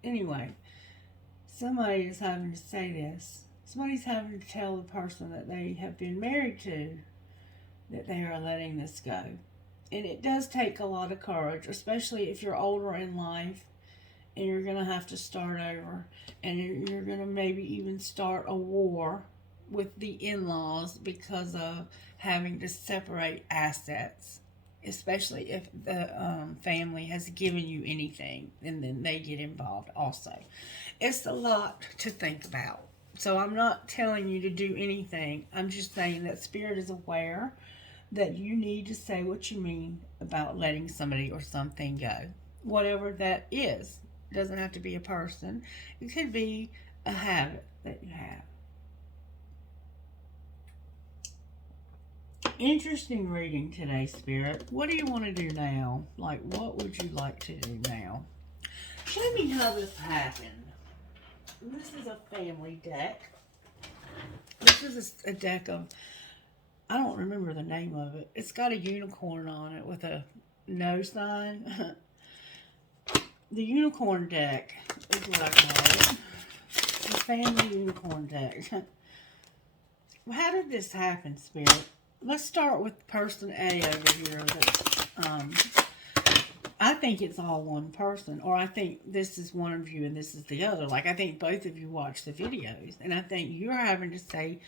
Anyway, somebody is having to say this. Somebody's having to tell the person that they have been married to that they are letting this go. And it does take a lot of courage, especially if you're older in life and you're going to have to start over. And you're going to maybe even start a war with the in-laws because of having to separate assets. Especially if the family has given you anything and then they get involved also. It's a lot to think about. So I'm not telling you to do anything. I'm just saying that Spirit is aware that you need to say what you mean about letting somebody or something go. Whatever that is. It doesn't have to be a person. It could be a habit that you have. Interesting reading today, Spirit. What do you want to do now? Like, what would you like to do now? Show me how this happened. This is a family deck. This is a deck of, I don't remember the name of it. It's got a unicorn on it with a no sign. The unicorn deck is what I call it. The family unicorn deck. How did this happen, Spirit? Let's start with person A over here. I think it's all one person, or I think this is one of you and this is the other. Like, I think both of you watch the videos, and I think you're having to say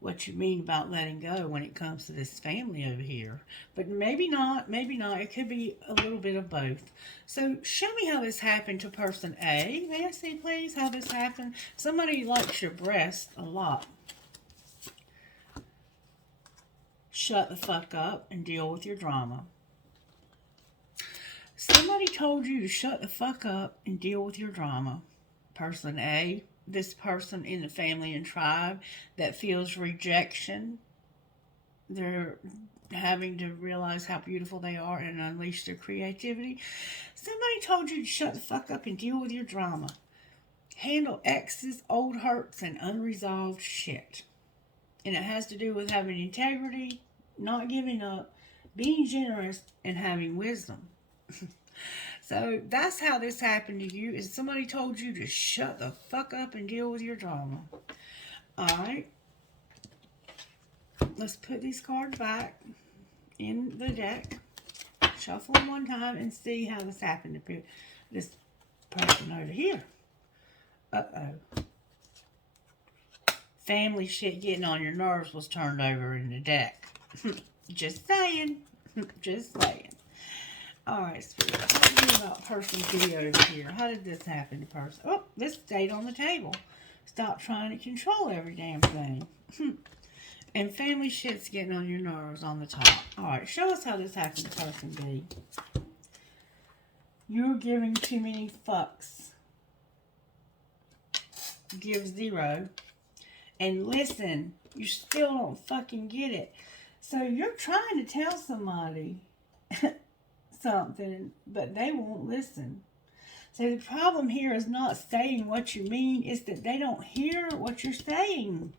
what you mean about letting go when it comes to this family over here. But maybe not, maybe not. It could be a little bit of both. So show me how this happened to person A. May I see, please, how this happened? Somebody likes your breast a lot. Shut the fuck up and deal with your drama. Somebody told you to shut the fuck up and deal with your drama. Person A, this person in the family and tribe that feels rejection. They're having to realize how beautiful they are and unleash their creativity. Somebody told you to shut the fuck up and deal with your drama. Handle exes, old hurts, and unresolved shit. And it has to do with having integrity, not giving up, being generous, and having wisdom. So that's how this happened to you. Is somebody told you to shut the fuck up and deal with your drama. Alright. Let's put these cards back in the deck. Shuffle them one time and see how this happened to this person over here. Uh-oh. Family shit getting on your nerves was turned over in the deck. Just saying. Just saying. Alright, Spirit. What do you know about person B over here? How did this happen to person? Oh, this stayed on the table. Stop trying to control every damn thing. And family shit's getting on your nerves on the top. Alright, show us how this happened to person B. You're giving too many fucks. Give 0. And listen, you still don't fucking get it. So you're trying to tell somebody something, but they won't listen. So the problem here is not saying what you mean, it's that they don't hear what you're saying.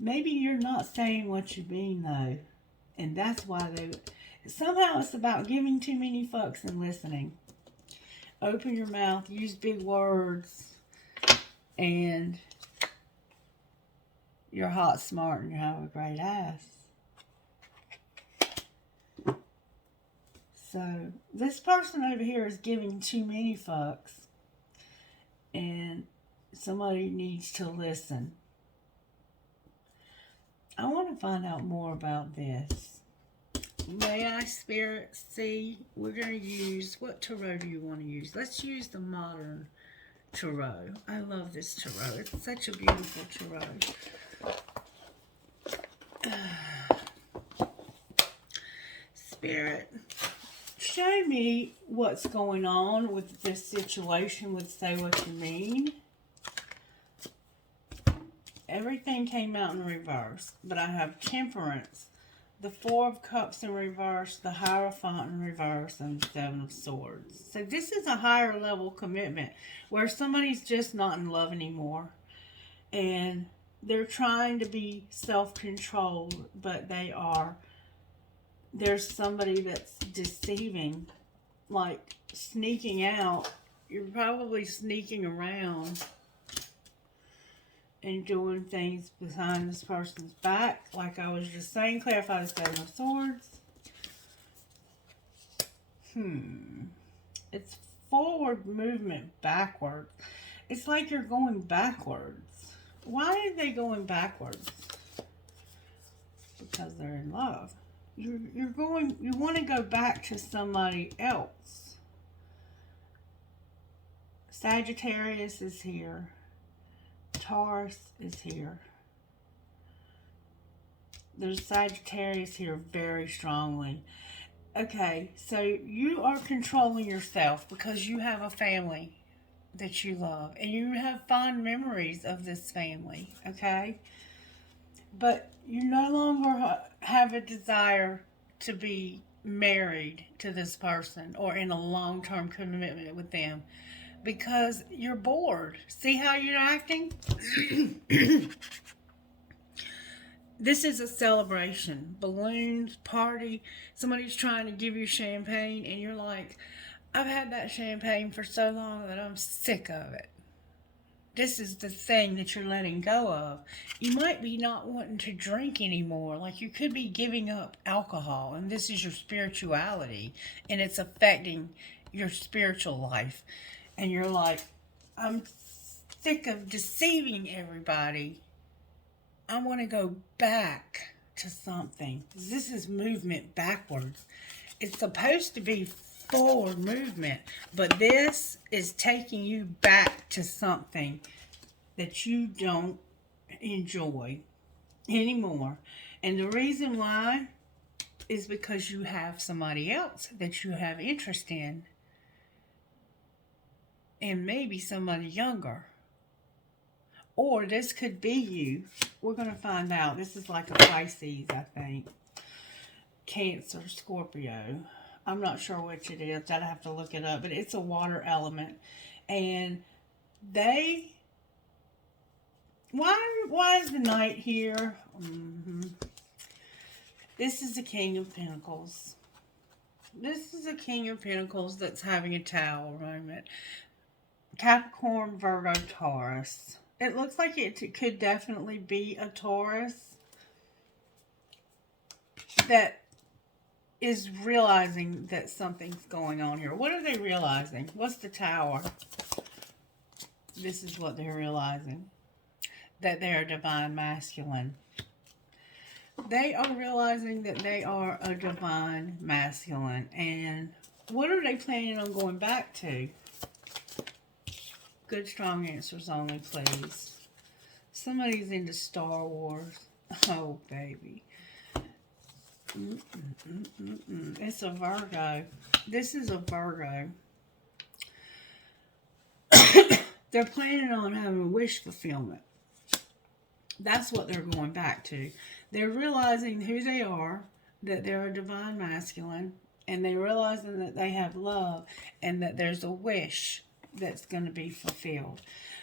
Maybe you're not saying what you mean, though. And that's why somehow it's about giving too many fucks and listening. Open your mouth, use big words, and you're hot, smart, and you have a great ass. So, this person over here is giving too many fucks. And somebody needs to listen. I want to find out more about this. May I, Spirit, see? We're going to use, what tarot do you want to use? Let's use the modern tarot. I love this tarot. It's such a beautiful tarot. Spirit, show me what's going on with this situation with Say What You Mean. Everything came out in reverse, but I have Temperance, the Four of Cups in reverse, the Hierophant in reverse, and the Seven of Swords. So this is a higher level commitment where somebody's just not in love anymore. And they're trying to be self-controlled, but there's somebody that's deceiving, like sneaking out. You're probably sneaking around and doing things behind this person's back. Like I was just saying, clarify the Seven of Swords. It's forward movement backwards. It's like you're going backwards. Why are they going backwards? Because they're in love. You want to go back to somebody else. Sagittarius is here. Taurus is here. There's Sagittarius here very strongly. Okay, so you are controlling yourself because you have a family that you love. And you have fond memories of this family, okay? But you no longer have a desire to be married to this person or in a long-term commitment with them because you're bored. See how you're acting? This is a celebration. Balloons, party. Somebody's trying to give you champagne and you're like, I've had that champagne for so long that I'm sick of it. This is the thing that you're letting go of. You might be not wanting to drink anymore. Like you could be giving up alcohol, and this is your spirituality, and it's affecting your spiritual life. And you're like, I'm sick of deceiving everybody. I want to go back to something. This is movement backwards. It's supposed to be forward movement, but this is taking you back to something that you don't enjoy anymore. And the reason why is because you have somebody else that you have interest in, and maybe somebody younger. Or this could be you. We're going to find out. This is like a Pisces, I think. Cancer, Scorpio. I'm not sure which it is. I'd have to look it up. But it's a water element. And they... Why is the Knight here? This is the King of Pentacles. This is a King of Pentacles that's having a Tower moment. Capricorn, Virgo, Taurus. It looks like it could definitely be a Taurus that is realizing that something's going on here. What are they realizing? What's the Tower? This is what they're realizing. That they are divine masculine. They are realizing that they are a divine masculine. And what are they planning on going back to? Good, strong answers only, please. Somebody's into Star Wars. Oh, baby. It's a Virgo. This is a Virgo. They're planning on having a wish fulfillment. That's what they're going back to. They're realizing who they are, that they're a divine masculine, and they're realizing that they have love and that there's a wish that's going to be fulfilled.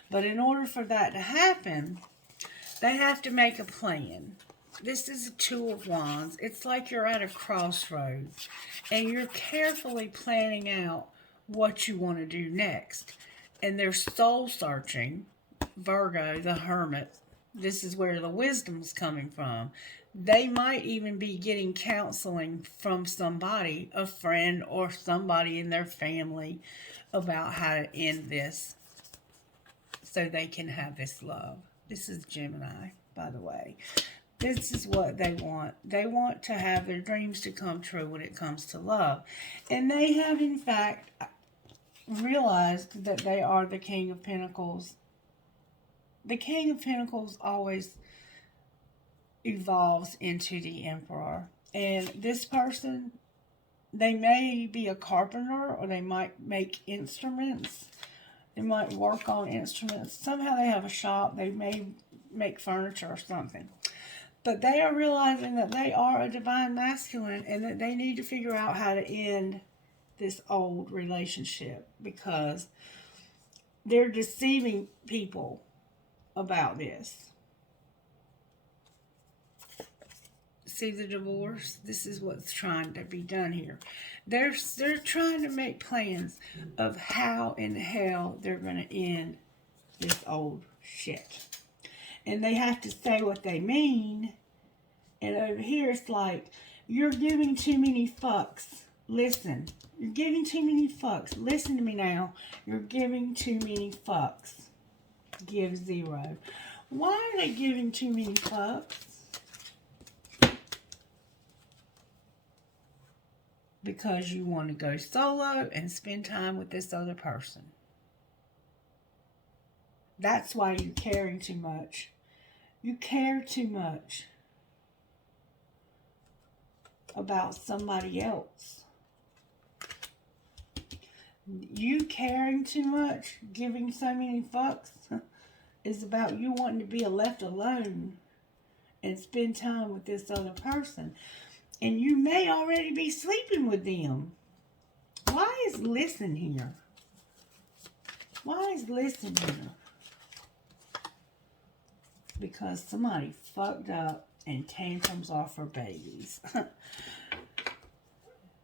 But in order for that to happen, they have to make a plan. This is a Two of Wands. It's like you're at a crossroads and you're carefully planning out what you want to do next. And they're soul searching. Virgo, the Hermit. This is where the wisdom's coming from. They might even be getting counseling from somebody, a friend or somebody in their family, about how to end this so they can have this love. This is Gemini, by the way. This is what they want. They want to have their dreams to come true when it comes to love. And they have, in fact, realized that they are the King of Pentacles. The King of Pentacles always evolves into the Emperor. And this person, they may be a carpenter, or they might make instruments. They might work on instruments. Somehow they have a shop. They may make furniture or something. But they are realizing that they are a divine masculine and that they need to figure out how to end this old relationship because they're deceiving people about this. See the divorce? This is what's trying to be done here. They're trying to make plans of how in hell they're going to end this old shit. And they have to say what they mean. And over here it's like, you're giving too many fucks. Listen. You're giving too many fucks. Listen to me now. You're giving too many fucks. Give 0. Why are they giving too many fucks? Because you want to go solo and spend time with this other person. That's why you're caring too much. You care too much about somebody else. You caring too much, giving so many fucks, is about you wanting to be left alone and spend time with this other person. And you may already be sleeping with them. Why is listen here? Why is listen here? Because somebody fucked up and tantrums are for babies.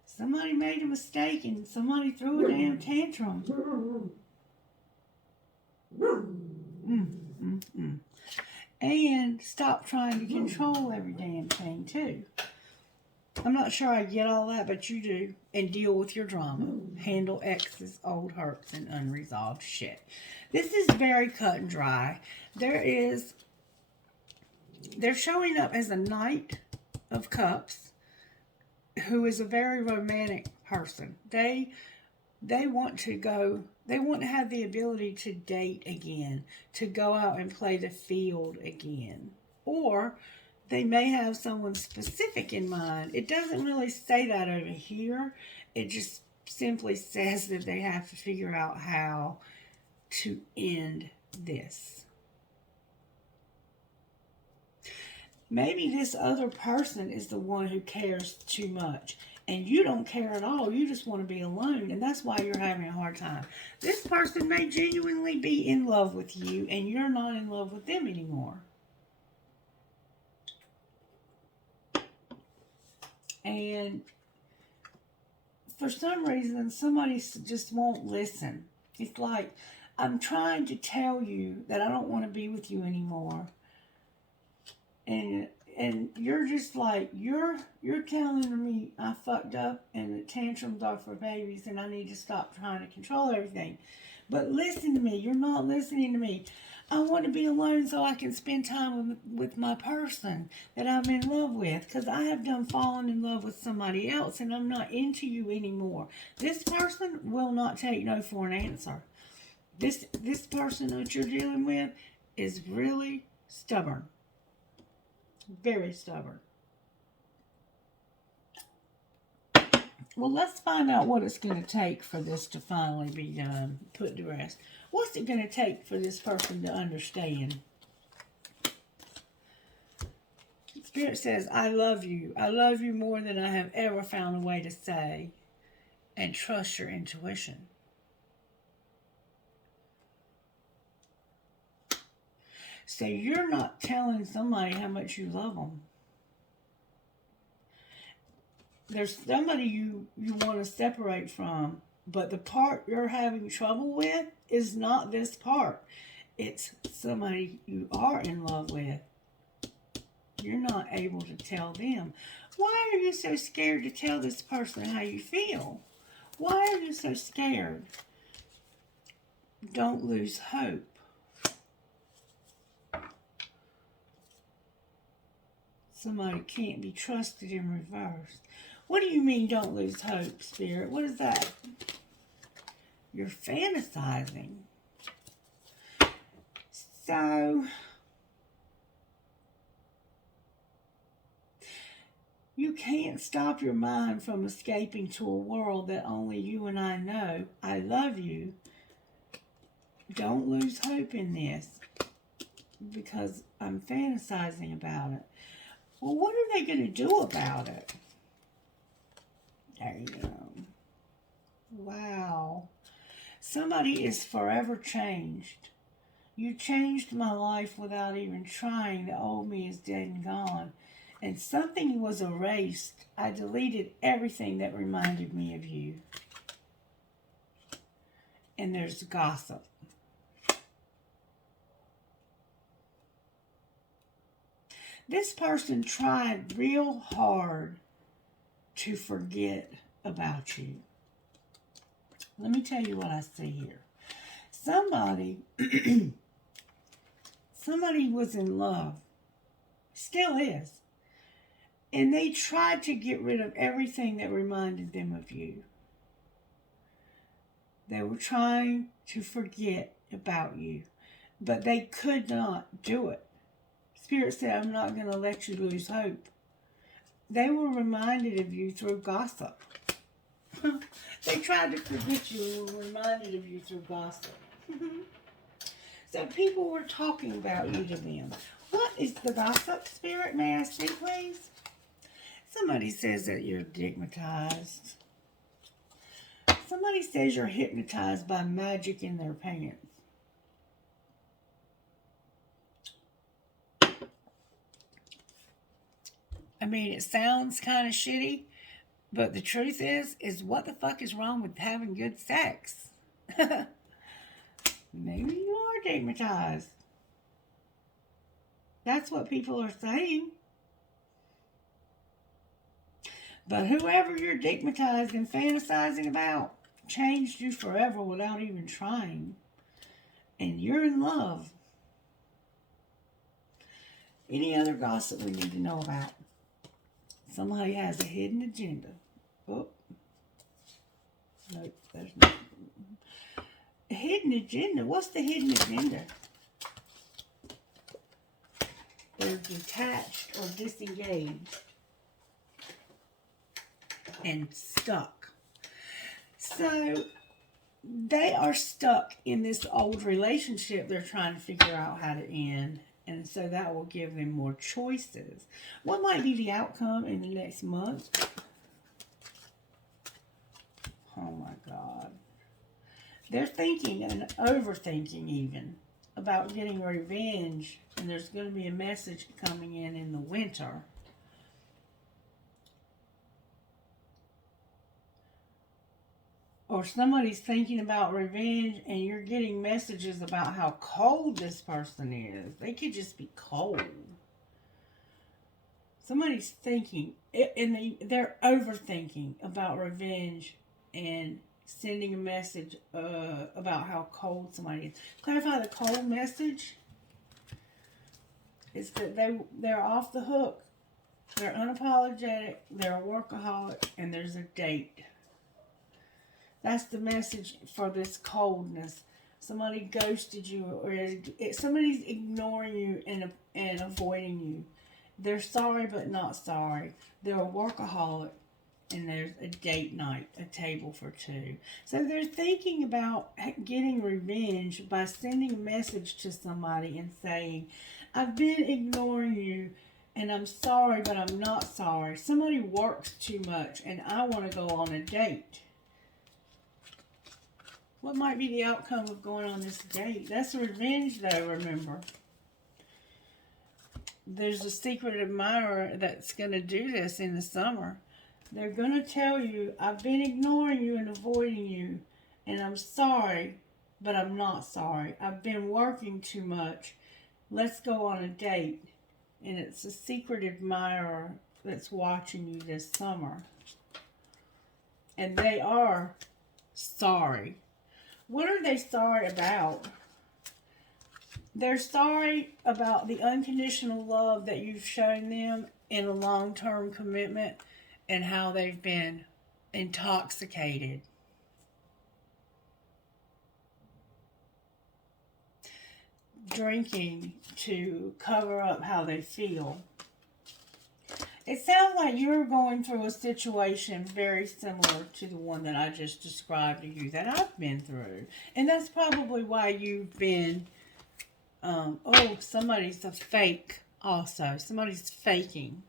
Somebody made a mistake and somebody threw a damn tantrum. And stop trying to control every damn thing too. I'm not sure I get all that, but you do. And deal with your drama. Handle exes, old hurts, and unresolved shit. This is very cut and dry. They're showing up as a Knight of Cups who is a very romantic person. They want to have the ability to date again, to go out and play the field again. Or they may have someone specific in mind. It doesn't really say that over here. It just simply says that they have to figure out how to end this. Maybe this other person is the one who cares too much. And you don't care at all. You just want to be alone. And that's why you're having a hard time. This person may genuinely be in love with you. And you're not in love with them anymore. And for some reason, somebody just won't listen. It's like, I'm trying to tell you that I don't want to be with you anymore. And you're just like, you're telling me I fucked up and the tantrums are for babies and I need to stop trying to control everything. But listen to me. You're not listening to me. I want to be alone so I can spend time with my person that I'm in love with. Because I have done fallen in love with somebody else and I'm not into you anymore. This person will not take no for an answer. This person that you're dealing with is really stubborn. Very stubborn. Well, let's find out what it's going to take for this to finally be done, put to rest. What's it going to take for this person to understand? Spirit says, I love you. I love you more than I have ever found a way to say. And trust your intuition. So you're not telling somebody how much you love them. There's somebody you want to separate from, but the part you're having trouble with is not this part. It's somebody you are in love with. You're not able to tell them. Why are you so scared to tell this person how you feel? Why are you so scared? Don't lose hope. Somebody can't be trusted in reverse. What do you mean don't lose hope, Spirit? What is that? You're fantasizing. So, you can't stop your mind from escaping to a world that only you and I know. I love you. Don't lose hope in this, because I'm fantasizing about it. Well, what are they going to do about it? There you go. Wow. Somebody is forever changed. You changed my life without even trying. The old me is dead and gone. And something was erased. I deleted everything that reminded me of you. And there's gossip. This person tried real hard to forget about you. Let me tell you what I see here. Somebody was in love, still is, and they tried to get rid of everything that reminded them of you. They were trying to forget about you, but they could not do it. Spirit said, I'm not going to let you lose hope. They were reminded of you through gossip. They tried to forget you and were reminded of you through gossip. So people were talking about you to them. What is the gossip, Spirit? May I see, please? Somebody says that you're digmatized. Somebody says you're hypnotized by magic in their pants. I mean, it sounds kind of shitty, but the truth is what the fuck is wrong with having good sex? Maybe you are digmatized. That's what people are saying. But whoever you're digmatized and fantasizing about changed you forever without even trying. And you're in love. Any other gossip we need to know about? Somebody has a hidden agenda. Oh. Nope, there's not. A hidden agenda? What's the hidden agenda? They're detached or disengaged and stuck. So they are stuck in this old relationship they're trying to figure out how to end. And so that will give them more choices. What might be the outcome in the next month? Oh my God. They're thinking and overthinking even about getting revenge. And there's going to be a message coming in the winter. Or somebody's thinking about revenge and you're getting messages about how cold this person is. They could just be cold. Somebody's thinking, and they're overthinking about revenge and sending a message about how cold somebody is. Clarify the cold message. It's that they're off the hook. They're unapologetic. They're a workaholic. And there's a date. That's the message for this coldness. Somebody ghosted you, or somebody's ignoring you and avoiding you. They're sorry but not sorry. They're a workaholic, and there's a date night, a table for two. So they're thinking about getting revenge by sending a message to somebody and saying, I've been ignoring you, and I'm sorry, but I'm not sorry. Somebody works too much, and I want to go on a date. What might be the outcome of going on this date? That's revenge, though, remember. there's a secret admirer that's going to do this in the summer. They're going to tell you, I've been ignoring you and avoiding you, and I'm sorry, but I'm not sorry. I've been working too much. Let's go on a date. And it's a secret admirer that's watching you this summer. And they are sorry. What are they sorry about? They're sorry about the unconditional love that you've shown them in a long-term commitment and how they've been intoxicated. Drinking to cover up how they feel. It sounds like you're going through a situation very similar to the one that I just described to you that I've been through. And that's probably why you've been, somebody's a fake also. Somebody's faking.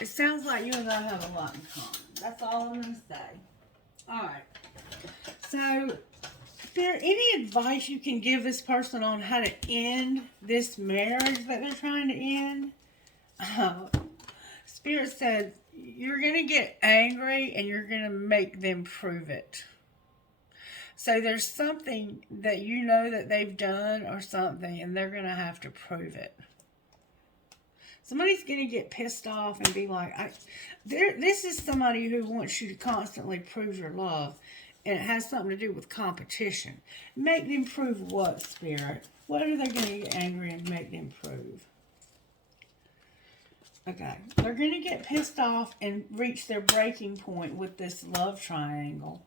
It sounds like you and I have a lot in common. That's all I'm going to say. Alright. So, is there any advice you can give this person on how to end this marriage that they're trying to end? Spirit said, you're going to get angry and you're going to make them prove it. So there's something that you know that they've done or something, and they're going to have to prove it. Somebody's going to get pissed off and be like, this is somebody who wants you to constantly prove your love, and it has something to do with competition. Make them prove what, Spirit? What are they going to get angry and make them prove? Okay, they're going to get pissed off and reach their breaking point with this love triangle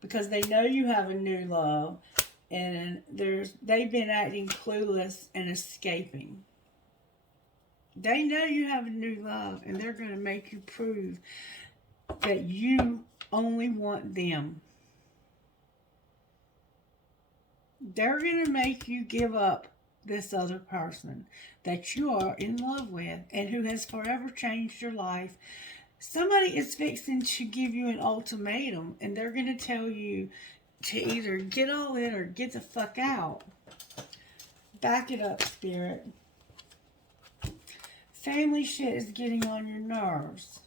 because they know you have a new love and they've been acting clueless and escaping. They know you have a new love and they're going to make you prove that you only want them. They're going to make you give up this other person that you are in love with and who has forever changed your life. Somebody is fixing to give you an ultimatum and they're going to tell you to either get all in or get the fuck out. Back it up, Spirit. Family shit is getting on your nerves.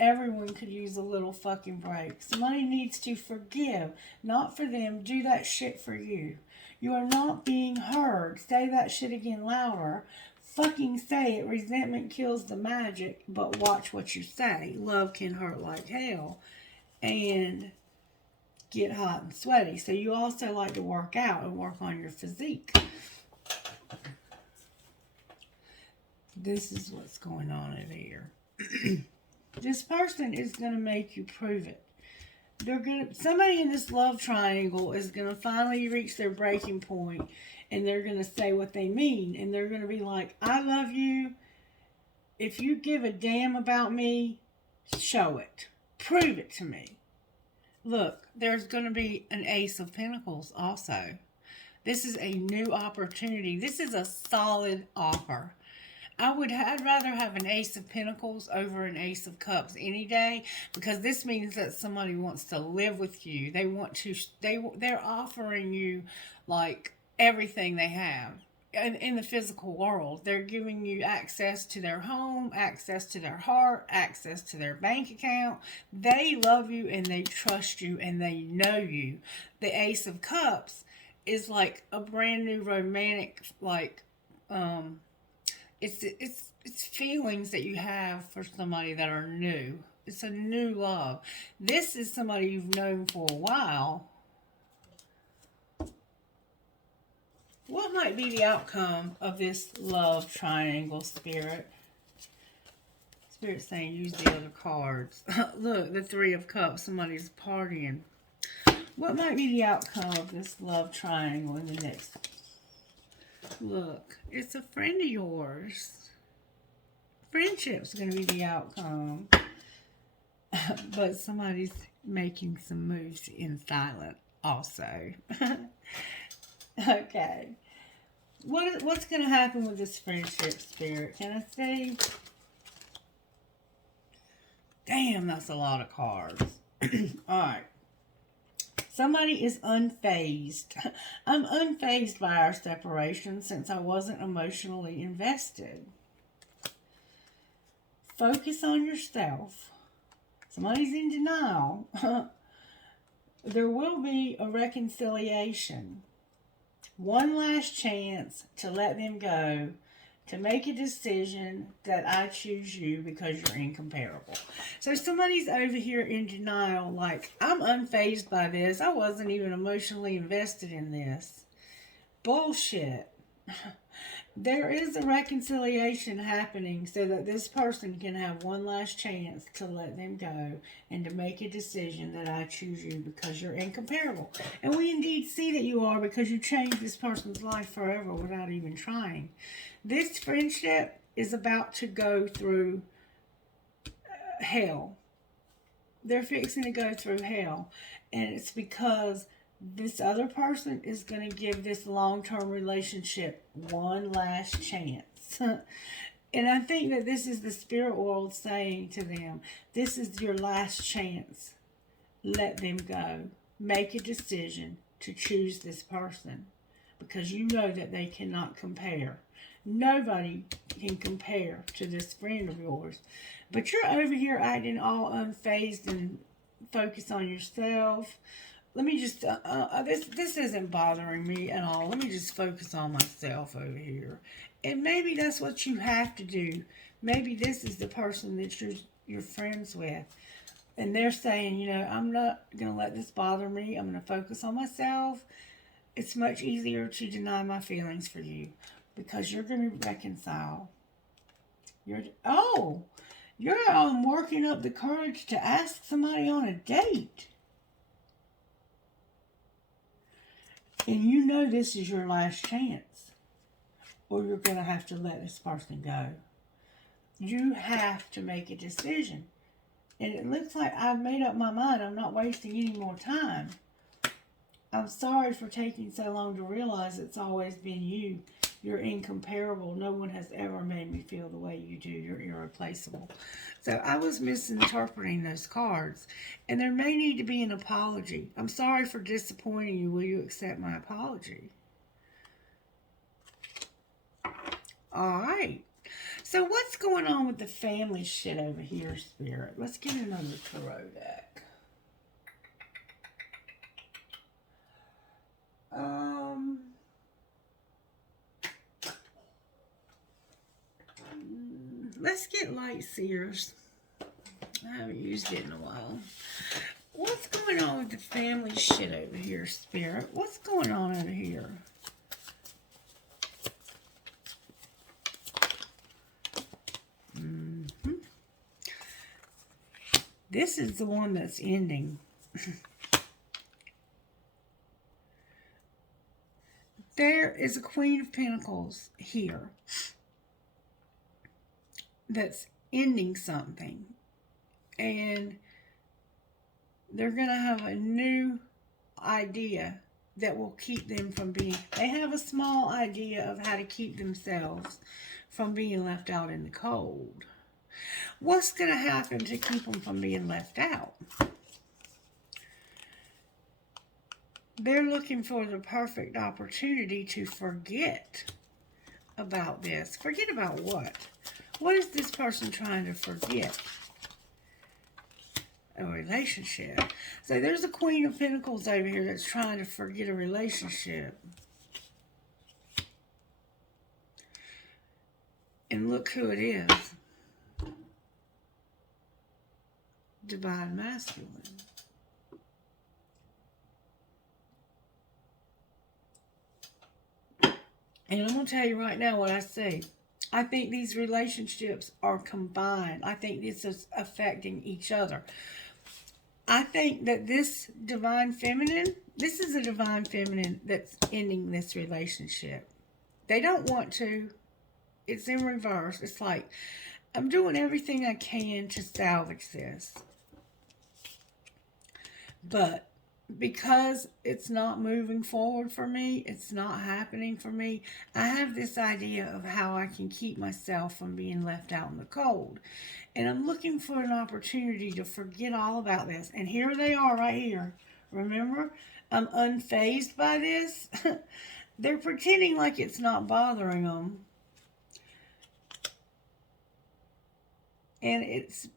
Everyone could use a little fucking break. Somebody needs to forgive. Not for them. Do that shit for you. You are not being heard. Say that shit again louder. Fucking say it. Resentment kills the magic, but watch what you say. Love can hurt like hell and get hot and sweaty. So you also like to work out and work on your physique. This is what's going on in here. This person is going to make you prove it. Somebody in this love triangle is going to finally reach their breaking point and they're going to say what they mean. And they're going to be like, I love you. If you give a damn about me, show it. Prove it to me. Look, there's going to be an Ace of Pentacles also. This is a new opportunity. This is a solid offer. I'd rather have an Ace of Pentacles over an Ace of Cups any day because this means that somebody wants to live with you. They're offering you like everything they have in the physical world. They're giving you access to their home, access to their heart, access to their bank account. They love you and they trust you and they know you. The Ace of Cups is like a brand new romantic It's feelings that you have for somebody that are new. It's a new love. This is somebody you've known for a while. What might be the outcome of this love triangle, Spirit? Spirit's saying use the other cards. Look, the Three of Cups. Somebody's partying. What might be the outcome of this love triangle in the next... Look, it's a friend of yours. Friendship's going to be the outcome. But somebody's making some moves in silence also. Okay. What's going to happen with this friendship, Spirit? Can I see? Damn, that's a lot of cards. Alright. Somebody is unfazed. I'm unfazed by our separation since I wasn't emotionally invested. Focus on yourself. Somebody's in denial. There will be a reconciliation. One last chance to let them go, to make a decision that I choose you because you're incomparable. So somebody's over here in denial, like, I'm unfazed by this. I wasn't even emotionally invested in this. Bullshit. There is a reconciliation happening so that this person can have one last chance to let them go and to make a decision that I choose you because you're incomparable. And we indeed see that you are, because you changed this person's life forever without even trying. This friendship is about to go through hell. They're fixing to go through hell. And it's because this other person is going to give this long-term relationship one last chance. And I think that this is the spirit world saying to them, this is your last chance. Let them go. Make a decision to choose this person, because you know that they cannot compare. Nobody can compare to this friend of yours. But you're over here acting all unfazed and focused on yourself. Let me just, this isn't bothering me at all. Let me just focus on myself over here. And maybe that's what you have to do. Maybe this is the person that you're friends with. And they're saying, you know, I'm not going to let this bother me. I'm going to focus on myself. It's much easier to deny my feelings for you because you're going to reconcile. You're working up the courage to ask somebody on a date. And you know this is your last chance, or you're going to have to let this person go. You have to make a decision. And it looks like I've made up my mind. I'm not wasting any more time. I'm sorry for taking so long to realize it's always been you. You're incomparable. No one has ever made me feel the way you do. You're irreplaceable. So I was misinterpreting those cards. And there may need to be an apology. I'm sorry for disappointing you. Will you accept my apology? All right. So what's going on with the family shit over here, Spirit? Let's get another tarot deck. Let's get Light Seers. I haven't used it in a while. What's going on with the family shit over here, Spirit? What's going on over here? This is the one that's ending. There is a Queen of Pentacles here that's ending something. And they're going to have a new idea that will keep them from being... They have a small idea of how to keep themselves from being left out in the cold. What's going to happen to keep them from being left out? They're looking for the perfect opportunity to forget about this. Forget about what? What is this person trying to forget? A relationship. So there's a Queen of Pentacles over here that's trying to forget a relationship. And look who it is. Divine Masculine. And I'm going to tell you right now what I see. I think these relationships are combined. I think this is affecting each other. I think that this Divine Feminine, this is a Divine Feminine that's ending this relationship. They don't want to. It's in reverse. It's like, I'm doing everything I can to salvage this. But because it's not moving forward for me, it's not happening for me, I have this idea of how I can keep myself from being left out in the cold. And I'm looking for an opportunity to forget all about this. And here they are right here, Remember? I'm unfazed by this. They're pretending like it's not bothering them. And it's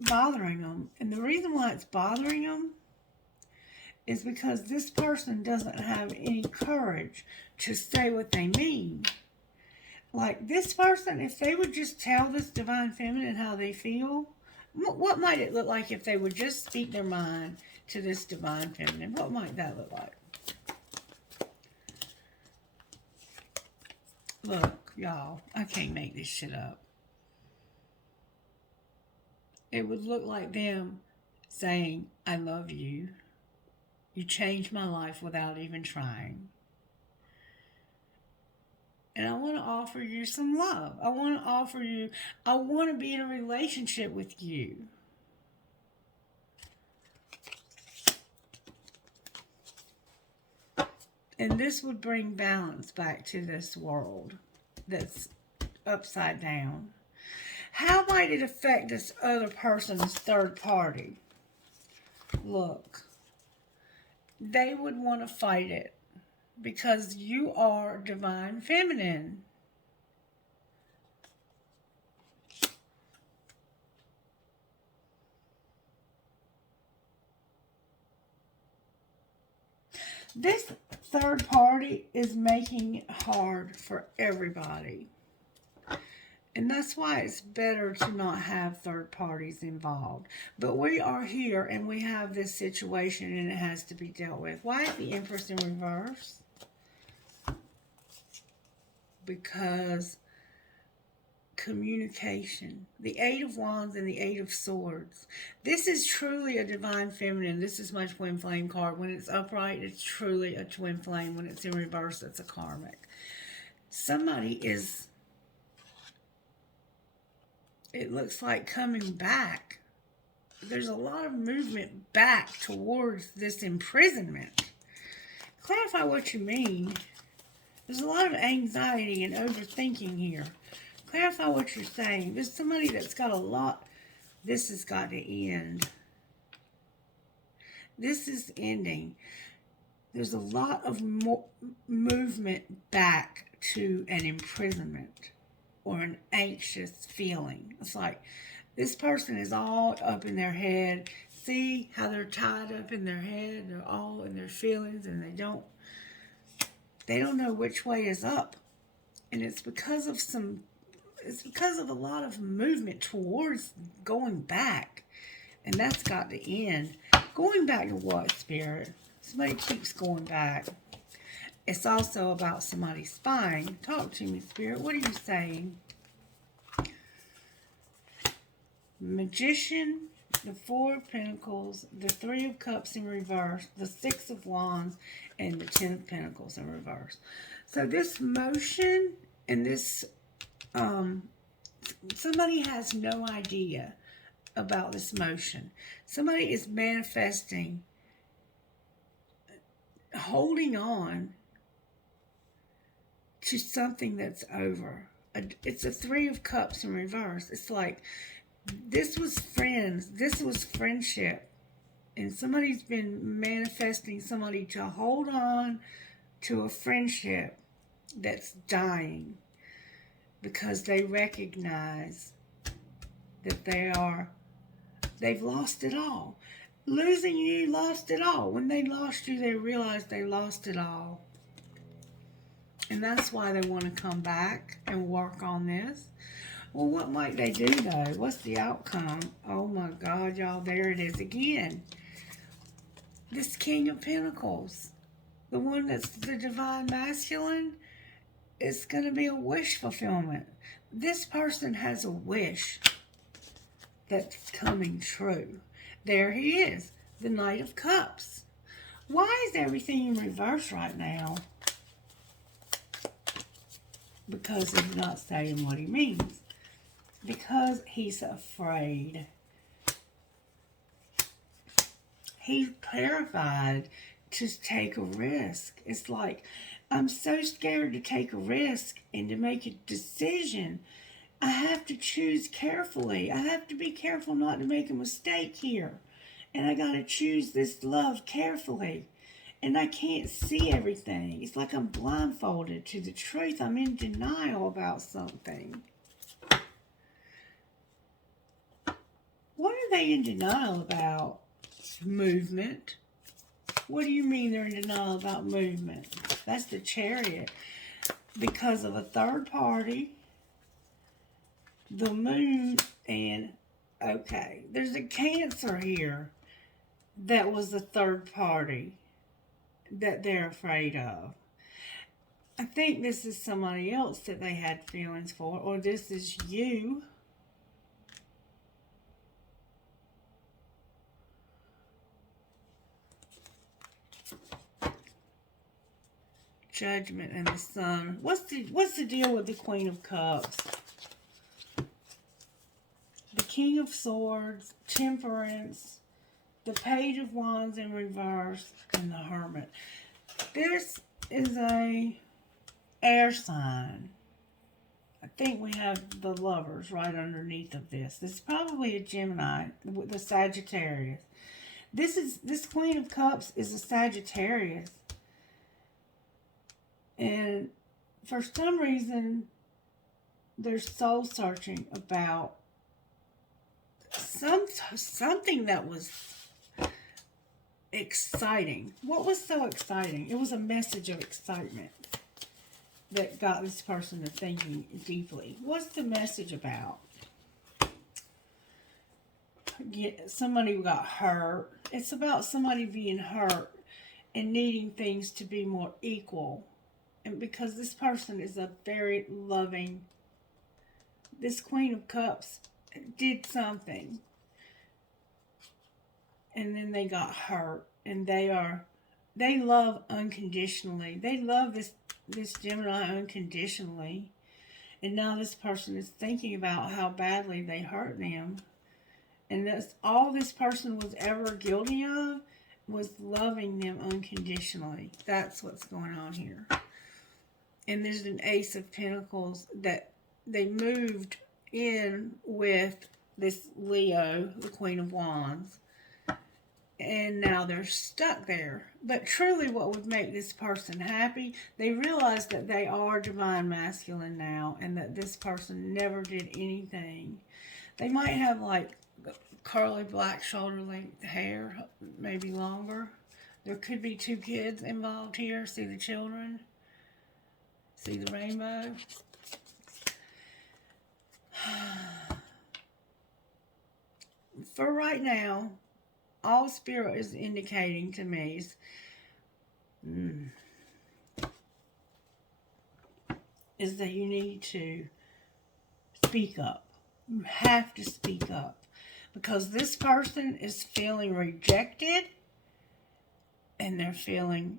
bothering them. And the reason why it's bothering them is because this person doesn't have any courage to say what they mean. Like this person, if they would just tell this divine feminine how they feel, what might it look like if they would just speak their mind to this divine feminine? What might that look like? Look, y'all, I can't make this shit up. It would look like them saying, I love you. You changed my life without even trying. And I want to offer you some love. I want to be in a relationship with you. And this would bring balance back to this world that's upside down. How might it affect this other person's third party? Look, they would want to fight it because you are divine feminine. This third party is making it hard for everybody. And that's why it's better to not have third parties involved. But we are here and we have this situation and it has to be dealt with. Why is the Empress in reverse? Because communication. The Eight of Wands and the Eight of Swords. This is truly a divine feminine. This is my twin flame card. When it's upright, it's truly a twin flame. When it's in reverse, it's a karmic. Somebody is, it looks like, coming back. There's a lot of movement back towards this imprisonment. Clarify what you mean. There's a lot of anxiety and overthinking here. Clarify what you're saying. There's somebody that's got a lot. This has got to end. This is ending. There's a lot of movement back to an imprisonment or an anxious feeling. It's like this person is all up in their head. See how they're tied up in their head? They're all in their feelings and they don't know which way is up. And it's because of a lot of movement towards going back. And that's got to end. Going back to what, Spirit? Somebody keeps going back. It's also about somebody spying. Talk to me, Spirit. What are you saying? Magician, the Four of Pentacles, the Three of Cups in reverse, the Six of Wands, and the Ten of Pentacles in reverse. So this motion and this, somebody has no idea about this motion. Somebody is manifesting, holding on to something that's over. It's a Three of Cups in reverse. It's like, this was friends. This was friendship. And somebody's been manifesting somebody to hold on to a friendship that's dying because they recognize that they've lost it all. Losing you, lost it all. When they lost you, they realized they lost it all. And that's why they want to come back and work on this. Well, what might they do, though? What's the outcome? Oh, my God, y'all, there it is again. This King of Pentacles, the one that's the divine masculine, is going to be a wish fulfillment. This person has a wish that's coming true. There he is, the Knight of Cups. Why is everything in reverse right now? Because he's not saying what he means. Because he's afraid. He's terrified to take a risk. It's like, I'm so scared to take a risk and to make a decision. I have to choose carefully. I have to be careful not to make a mistake here. And I got to choose this love carefully. And I can't see everything. It's like I'm blindfolded to the truth. I'm in denial about something. What are they in denial about? Movement. What do you mean they're in denial about movement? That's the Chariot. Because of a third party, the moon, and okay, there's a Cancer here that was the third party that they're afraid of. I think this is somebody else that they had feelings for, or this is you. Judgment and the Sun. What's the deal with the Queen of Cups? The King of Swords, Temperance, the Page of Wands in reverse, and the Hermit. This is a air sign. I think we have the Lovers right underneath of this. This is probably a Gemini, the Sagittarius. This Queen of Cups is a Sagittarius. And for some reason, they're soul searching about something that was exciting. What was so exciting? It was a message of excitement that got this person to thinking deeply. What's the message about? Somebody got hurt. It's about somebody being hurt and needing things to be more equal. And because this person is a very loving, this Queen of Cups did something. And then they got hurt. And they love unconditionally. They love this Gemini unconditionally. And now this person is thinking about how badly they hurt them. And that's all this person was ever guilty of, was loving them unconditionally. That's what's going on here. And there's an Ace of Pentacles that they moved in with this Leo, the Queen of Wands. And now they're stuck there. But truly what would make this person happy, they realize that they are divine masculine now and that this person never did anything. They might have like curly black shoulder length hair, maybe longer. There could be 2 kids involved here. See the children? See the rainbow? For right now, all Spirit is indicating to me is that you need to speak up. You have to speak up. Because this person is feeling rejected and they're feeling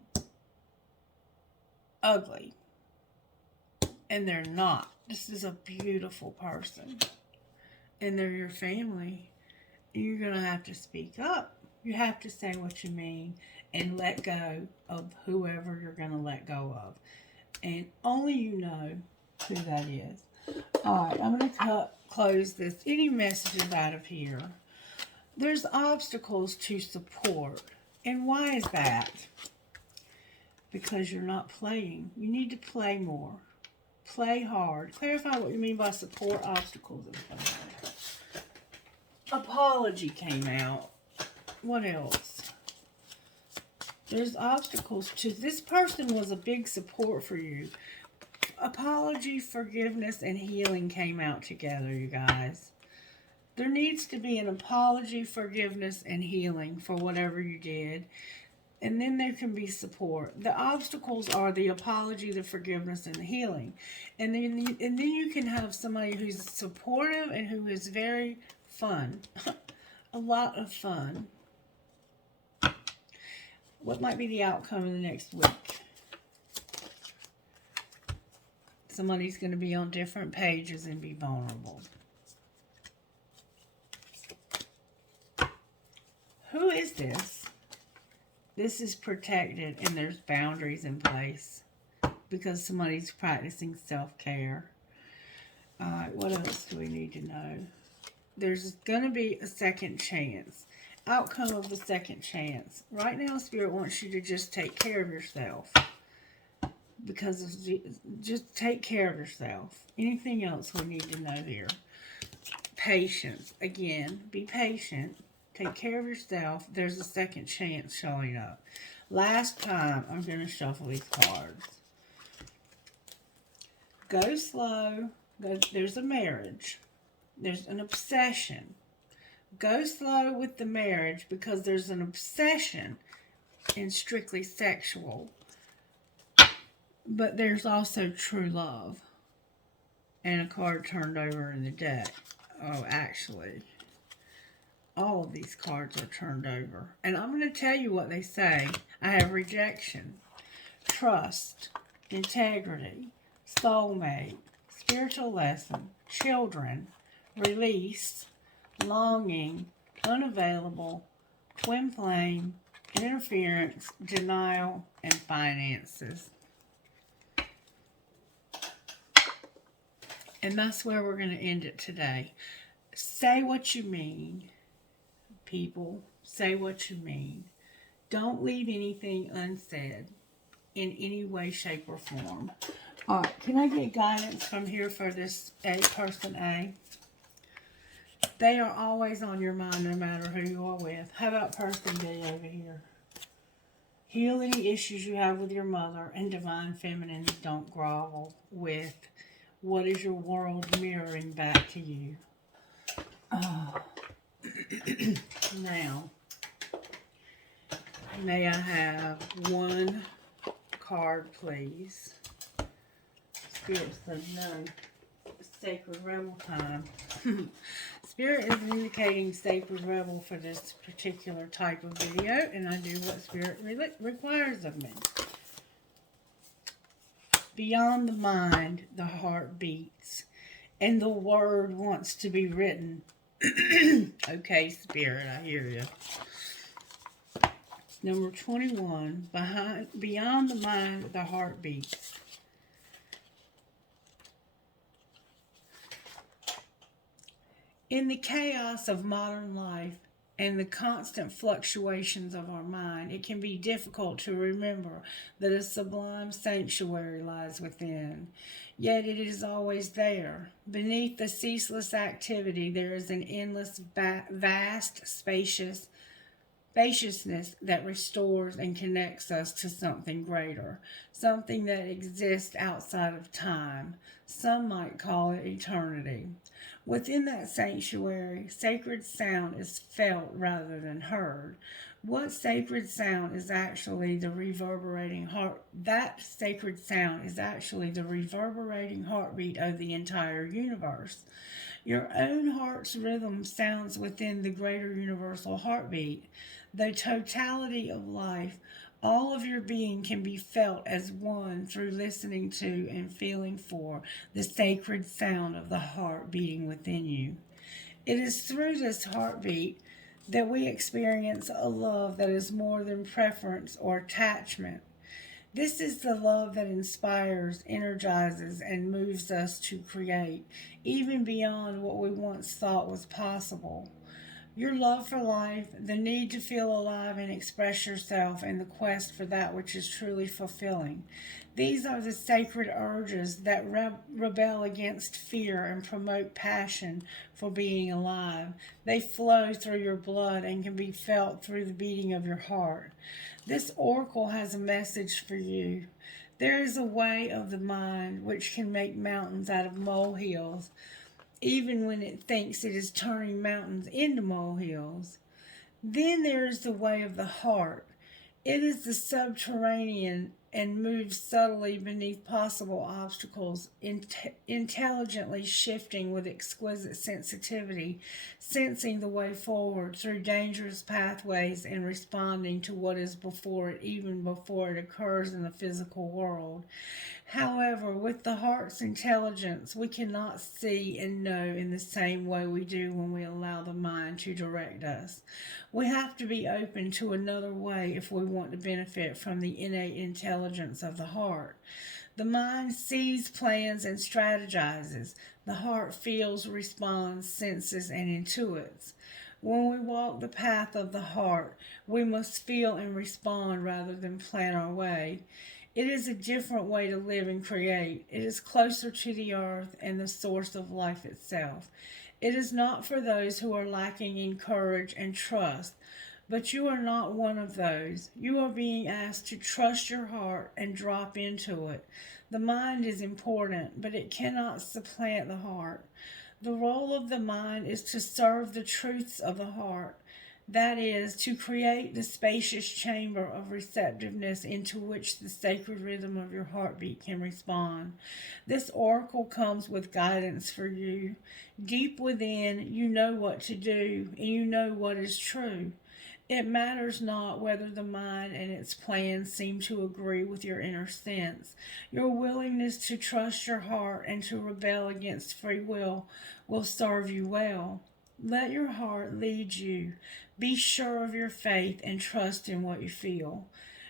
ugly. And they're not. This is a beautiful person. And they're your family. You're going to have to speak up. You have to say what you mean and let go of whoever you're going to let go of. And only you know who that is. Alright, I'm going to close this. Any messages out of here? There's obstacles to support. And why is that? Because you're not playing. You need to play more. Play hard. Clarify what you mean by support, obstacles, and play hard. Apology came out. What else? There's obstacles to... This person was a big support for you. Apology, forgiveness, and healing came out together, you guys. There needs to be an apology, forgiveness, and healing for whatever you did. And then there can be support. The obstacles are the apology, the forgiveness, and the healing. And then you can have somebody who's supportive and who is very fun. A lot of fun. What might be the outcome in the next week? Somebody's going to be on different pages and be vulnerable. Who is this? This is protected and there's boundaries in place because somebody's practicing self-care. Alright, what else do we need to know? There's going to be a second chance. outcome of the second chance. Right now, Spirit wants you to just take care of yourself. Because just take care of yourself. Anything else we need to know here? Patience. Again, be patient. Take care of yourself. There's a second chance showing up. Last time, I'm going to shuffle these cards. Go slow. There's a marriage. There's an obsession. Go slow with the marriage because there's an obsession in strictly sexual. But there's also true love. And a card turned over in the deck. Oh, actually, all of these cards are turned over. And I'm going to tell you what they say. I have rejection, trust, integrity, soulmate, spiritual lesson, children, release, longing, unavailable, twin flame, interference, denial, and finances. And that's where we're going to end it today. Say what you mean, people. Say what you mean. Don't leave anything unsaid in any way, shape, or form. All right, can I get guidance from here for this person A? They are always on your mind no matter who you are with. How about person B over here? Heal any issues you have with your mother, and divine feminine, don't grovel with. What is your world mirroring back to you? Now, may I have one card, please? Spirit said no. Sacred Rebel time. Spirit is indicating Sacred Rebel for this particular type of video, and I do what Spirit requires of me. Beyond the mind, the heart beats, and the word wants to be written. Okay, Spirit, I hear you. Number 21, beyond the mind, the heart beats. In the chaos of modern life and the constant fluctuations of our mind, it can be difficult to remember that a sublime sanctuary lies within. Yet it is always there. Beneath the ceaseless activity, there is an endless, vast, spaciousness that restores and connects us to something greater, something that exists outside of time. Some might call it eternity. Within that sanctuary, sacred sound is felt rather than heard. What sacred sound is actually the reverberating heart? That sacred sound is actually the reverberating heartbeat of the entire universe. Your own heart's rhythm sounds within the greater universal heartbeat. The totality of life, all of your being can be felt as one through listening to and feeling for the sacred sound of the heart beating within you. It is through this heartbeat that we experience a love that is more than preference or attachment. This is the love that inspires, energizes, and moves us to create, even beyond what we once thought was possible. Your love for life, the need to feel alive and express yourself, and the quest for that which is truly fulfilling. These are the sacred urges that rebel against fear and promote passion for being alive. They flow through your blood and can be felt through the beating of your heart. This oracle has a message for you. There is a way of the mind which can make mountains out of molehills, even when it thinks it is turning mountains into molehills. Then there is the way of the heart. It is the subterranean and moves subtly beneath possible obstacles, intelligently shifting with exquisite sensitivity, sensing the way forward through dangerous pathways and responding to what is before it, even before it occurs in the physical world. However, with the heart's intelligence, we cannot see and know in the same way we do when we allow the mind to direct us. We have to be open to another way if we want to benefit from the innate intelligence of the heart. The mind sees, plans, and strategizes. The heart feels, responds, senses, and intuits. When we walk the path of the heart, we must feel and respond rather than plan our way. It is a different way to live and create. It is closer to the earth and the source of life itself. It is not for those who are lacking in courage and trust, but you are not one of those. You are being asked to trust your heart and drop into it. The mind is important, but it cannot supplant the heart. The role of the mind is to serve the truths of the heart. That is, to create the spacious chamber of receptiveness into which the sacred rhythm of your heartbeat can respond. This oracle comes with guidance for you. Deep within, you know what to do, and you know what is true. It matters not whether the mind and its plans seem to agree with your inner sense. Your willingness to trust your heart and to rebel against free will serve you well. Let your heart lead you. Be sure of your faith and trust in what you feel.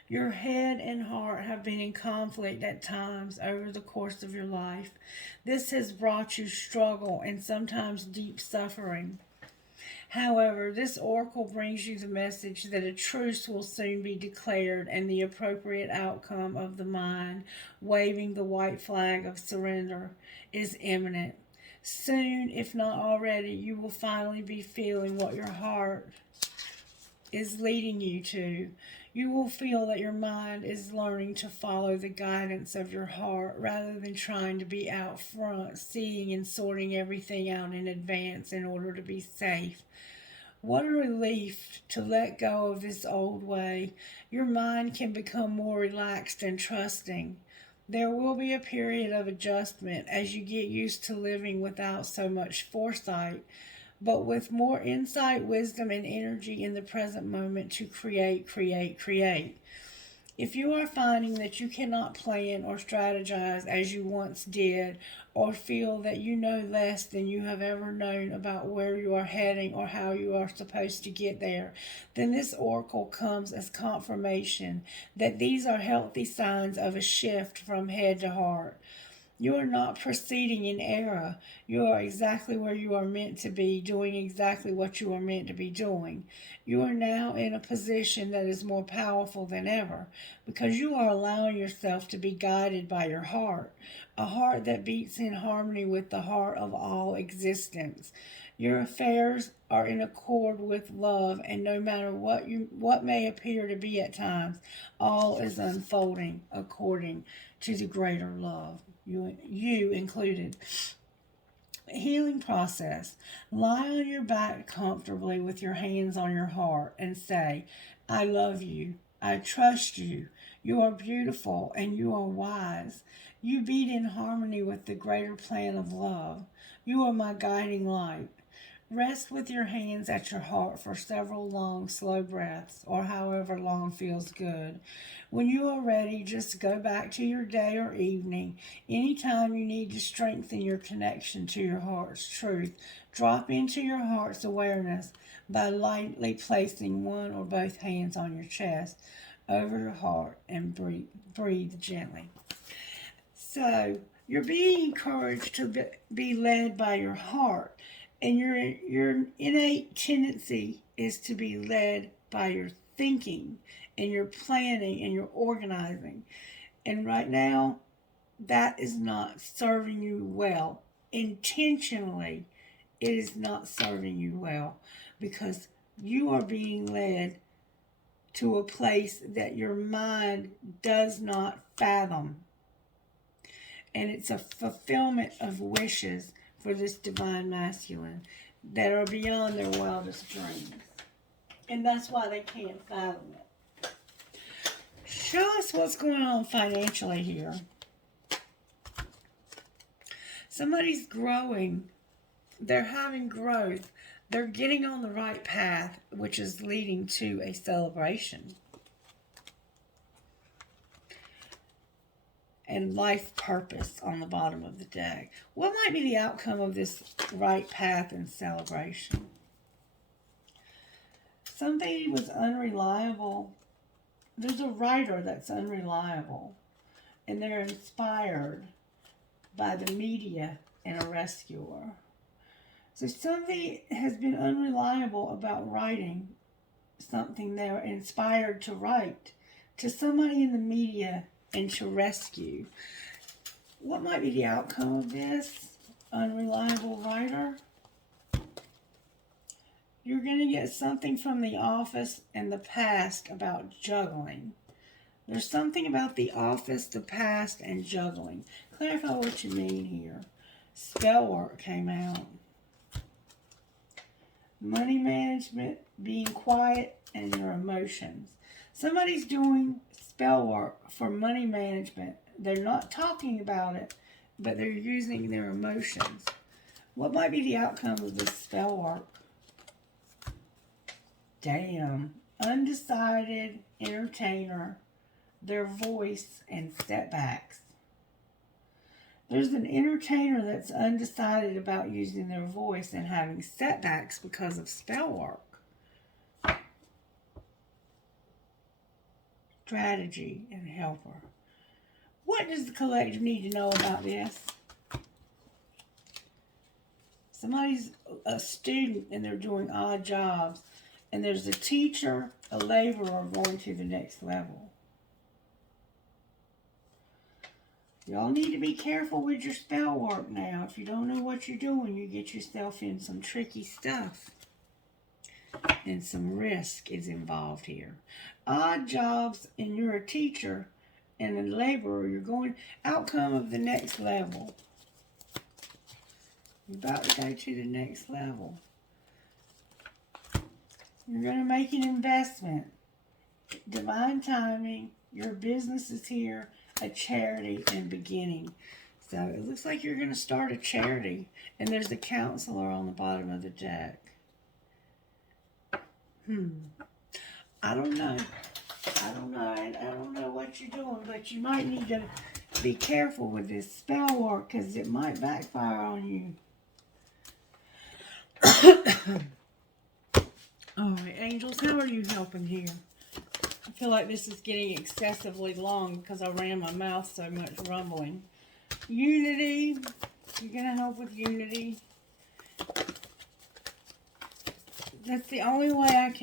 Your head and heart have been in conflict at times over the course of your life. This has brought you struggle and sometimes deep suffering. However, this oracle brings you the message that a truce will soon be declared and the appropriate outcome of the mind, waving the white flag of surrender, is imminent. Soon, if not already, you will finally be feeling what your heart is leading you to. You will feel that your mind is learning to follow the guidance of your heart rather than trying to be out front, seeing and sorting everything out in advance in order to be safe. What a relief to let go of this old way. Your mind can become more relaxed and trusting. There will be a period of adjustment as you get used to living without so much foresight, but with more insight, wisdom, and energy in the present moment to create. If you are finding that you cannot plan or strategize as you once did, or feel that you know less than you have ever known about where you are heading or how you are supposed to get there, then this oracle comes as confirmation that these are healthy signs of a shift from head to heart. You are not proceeding in error. You are exactly where you are meant to be, doing exactly what you are meant to be doing. You are now in a position that is more powerful than ever because you are allowing yourself to be guided by your heart, a heart that beats in harmony with the heart of all existence. Your affairs are in accord with love, and no matter what may appear to be at times, all is unfolding according to the greater love. You included. Healing process. Lie on your back comfortably with your hands on your heart and say, I love you. I trust you. You are beautiful and you are wise. You beat in harmony with the greater plan of love. You are my guiding light. Rest with your hands at your heart for several long, slow breaths, or however long feels good. When you are ready, just go back to your day or evening. Anytime you need to strengthen your connection to your heart's truth, drop into your heart's awareness by lightly placing one or both hands on your chest over your heart and breathe gently. So, you're being encouraged to be led by your heart. And your innate tendency is to be led by your thinking and your planning and your organizing. And right now, that is not serving you well. Intentionally, it is not serving you well because you are being led to a place that your mind does not fathom. And it's a fulfillment of wishes for this divine masculine that are beyond their wildest dreams. And that's why they can't fathom it. Show us what's going on financially here. Somebody's growing. They're having growth. They're getting on the right path, which is leading to a celebration. And life purpose on the bottom of the deck. What might be the outcome of this right path and celebration? Somebody was unreliable. There's a writer that's unreliable, and they're inspired by the media and a rescuer. So somebody has been unreliable about writing something they were inspired to write to somebody in the media and to rescue. What might be the outcome of this, unreliable writer? You're going to get something from the office and the past about juggling. There's something about the office, the past, and juggling. Clarify what you mean here. Spell work came out. Money management, being quiet, and your emotions. Somebody's doing spell work for money management. They're not talking about it, but they're using their emotions. What might be the outcome of this spell work? Damn. Undecided, entertainer, their voice, and setbacks. There's an entertainer that's undecided about using their voice and having setbacks because of spell work. Strategy and helper. What does the collective need to know about this? Somebody's a student and they're doing odd jobs. And there's a teacher, a laborer going to the next level. Y'all need to be careful with your spell work now. If you don't know what you're doing, you get yourself in some tricky stuff. And some risk is involved here. Odd jobs, and you're a teacher and a laborer. You're going outcome of the next level. You're about to go to the next level. You're going to make an investment. Divine timing. Your business is here. A charity and beginning. So it looks like you're going to start a charity. And there's a counselor on the bottom of the deck. I don't know. I don't know what you're doing. But you might need to be careful with this spell work because it might backfire on you. All right, angels, how are you helping here? I feel like this is getting excessively long because I ran my mouth so much rumbling. Unity, you're going to help with unity. That's the only way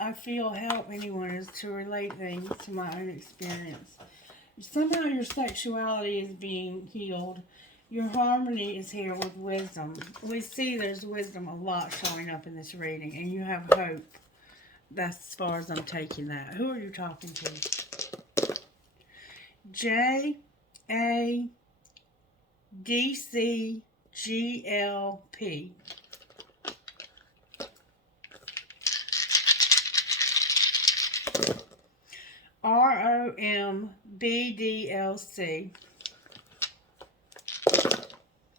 I feel help anyone is to relate things to my own experience. Somehow your sexuality is being healed. Your harmony is here with wisdom. We see there's wisdom a lot showing up in this reading, and you have hope. That's as far as I'm taking that. Who are you talking to? JADCGLP. ROMBDLC.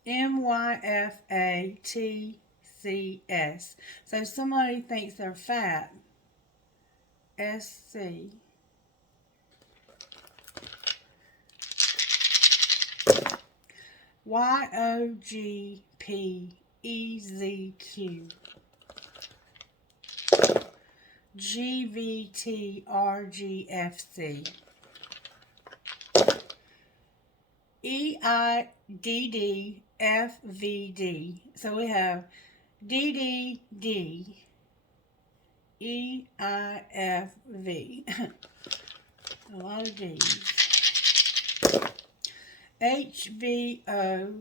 MYFATCS. So somebody thinks they're fat. SC. YOGPEZQ. GVTRGFC. EIDDFVD. So we have DDD, EIFV. A lot of D's. HVOWVNM.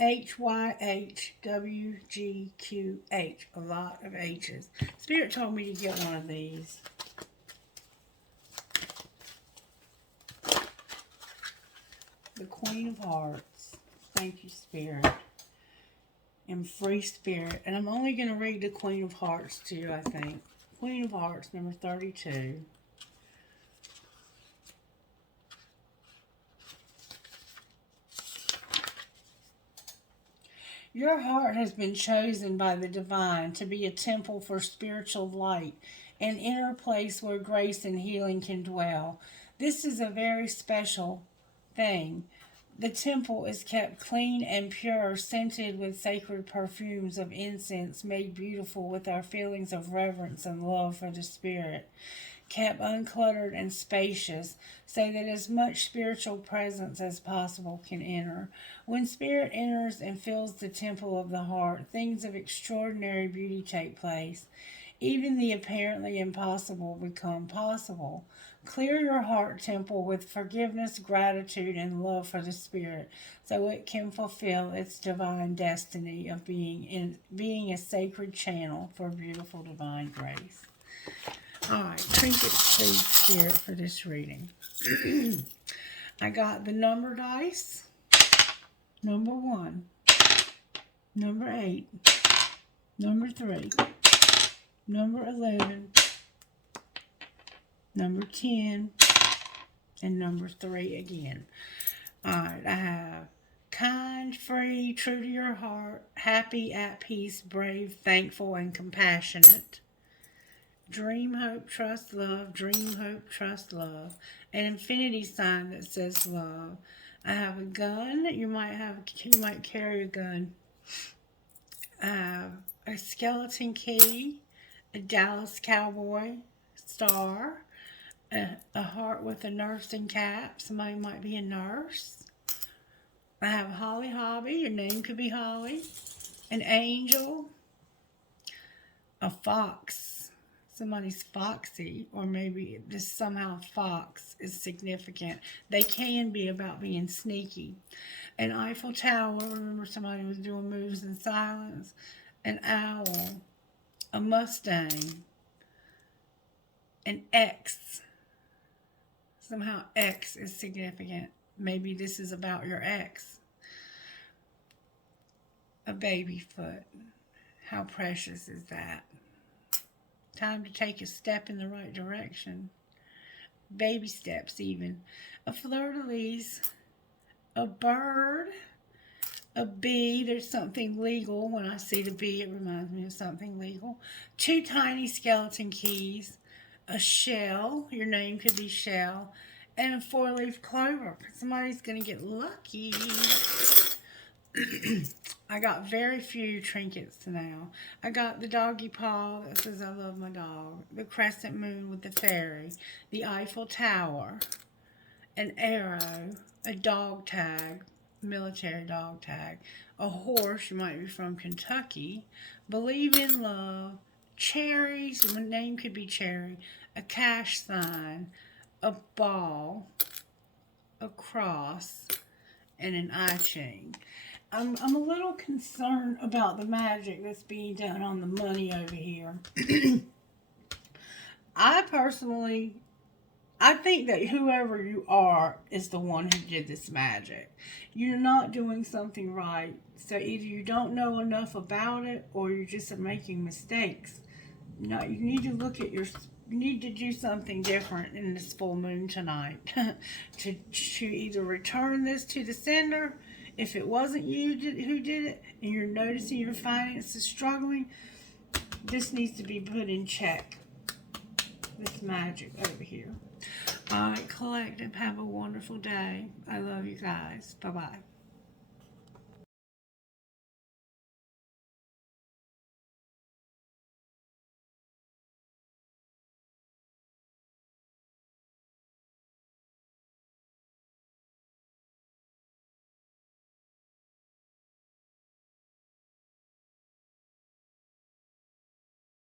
HYHWGQH. A lot of H's. Spirit told me to get one of these. The Queen of Hearts. Thank you, Spirit. And Free Spirit. And I'm only going to read the Queen of Hearts to you, I think. Queen of Hearts, number 32. Your heart has been chosen by the divine to be a temple for spiritual light, an inner place where grace and healing can dwell. This is a very special thing. The temple is kept clean and pure, scented with sacred perfumes of incense, made beautiful with our feelings of reverence and love for the Spirit. kept uncluttered and spacious, so that as much spiritual presence as possible can enter. When spirit enters and fills the temple of the heart, things of extraordinary beauty take place. Even the apparently impossible become possible. Clear your heart temple with forgiveness, gratitude, and love for the Spirit, so it can fulfill its divine destiny of being a sacred channel for beautiful divine grace. All right, trinkets, please, Spirit, for this reading. I got the number dice, number 1, number 8, number 3, number 11, number 10, and number 3 again. Alright, I have kind, free, true to your heart, happy, at peace, brave, thankful, and compassionate. Dream, hope, trust, love. Dream, hope, trust, love. An infinity sign that says love. I have a gun. You might carry a gun. I have a skeleton key, a Dallas Cowboy star, a heart with a nursing cap. Somebody might be a nurse. I have Holly Hobby. Your name could be Holly. An angel. A fox. Somebody's foxy, or maybe just somehow fox is significant. They can be about being sneaky. An Eiffel Tower. Remember, somebody was doing moves in silence. An owl. A Mustang. An X. Somehow X is significant. Maybe this is about your ex. A baby foot. How precious is that? Time to take a step in the right direction. Baby steps even. A fleur-de-lis. A bird. A bee. There's something legal. When I see the bee, it reminds me of something legal. 2 tiny skeleton keys. A shell. Your name could be Shell. And a 4-leaf clover. Somebody's going to get lucky. I got very few trinkets now. I got the doggy paw that says I love my dog. The crescent moon with the fairy. The Eiffel Tower. An arrow. A dog tag. Military dog tag. A horse. You might be from Kentucky. Believe in love. Cherries. My name could be Cherry. A cash sign. A ball. A cross. And an eye chain. I'm a little concerned about the magic that's being done on the money over here. I think that whoever you are is the one who did this magic. You're not doing something right. So either you don't know enough about it or you're just making mistakes. No, you need to look at you need to do something different in this full moon tonight. to either return this to the sender. If it wasn't you who did it, and you're noticing your finances struggling, this needs to be put in check. This magic over here. All right, collective, have a wonderful day. I love you guys. Bye-bye.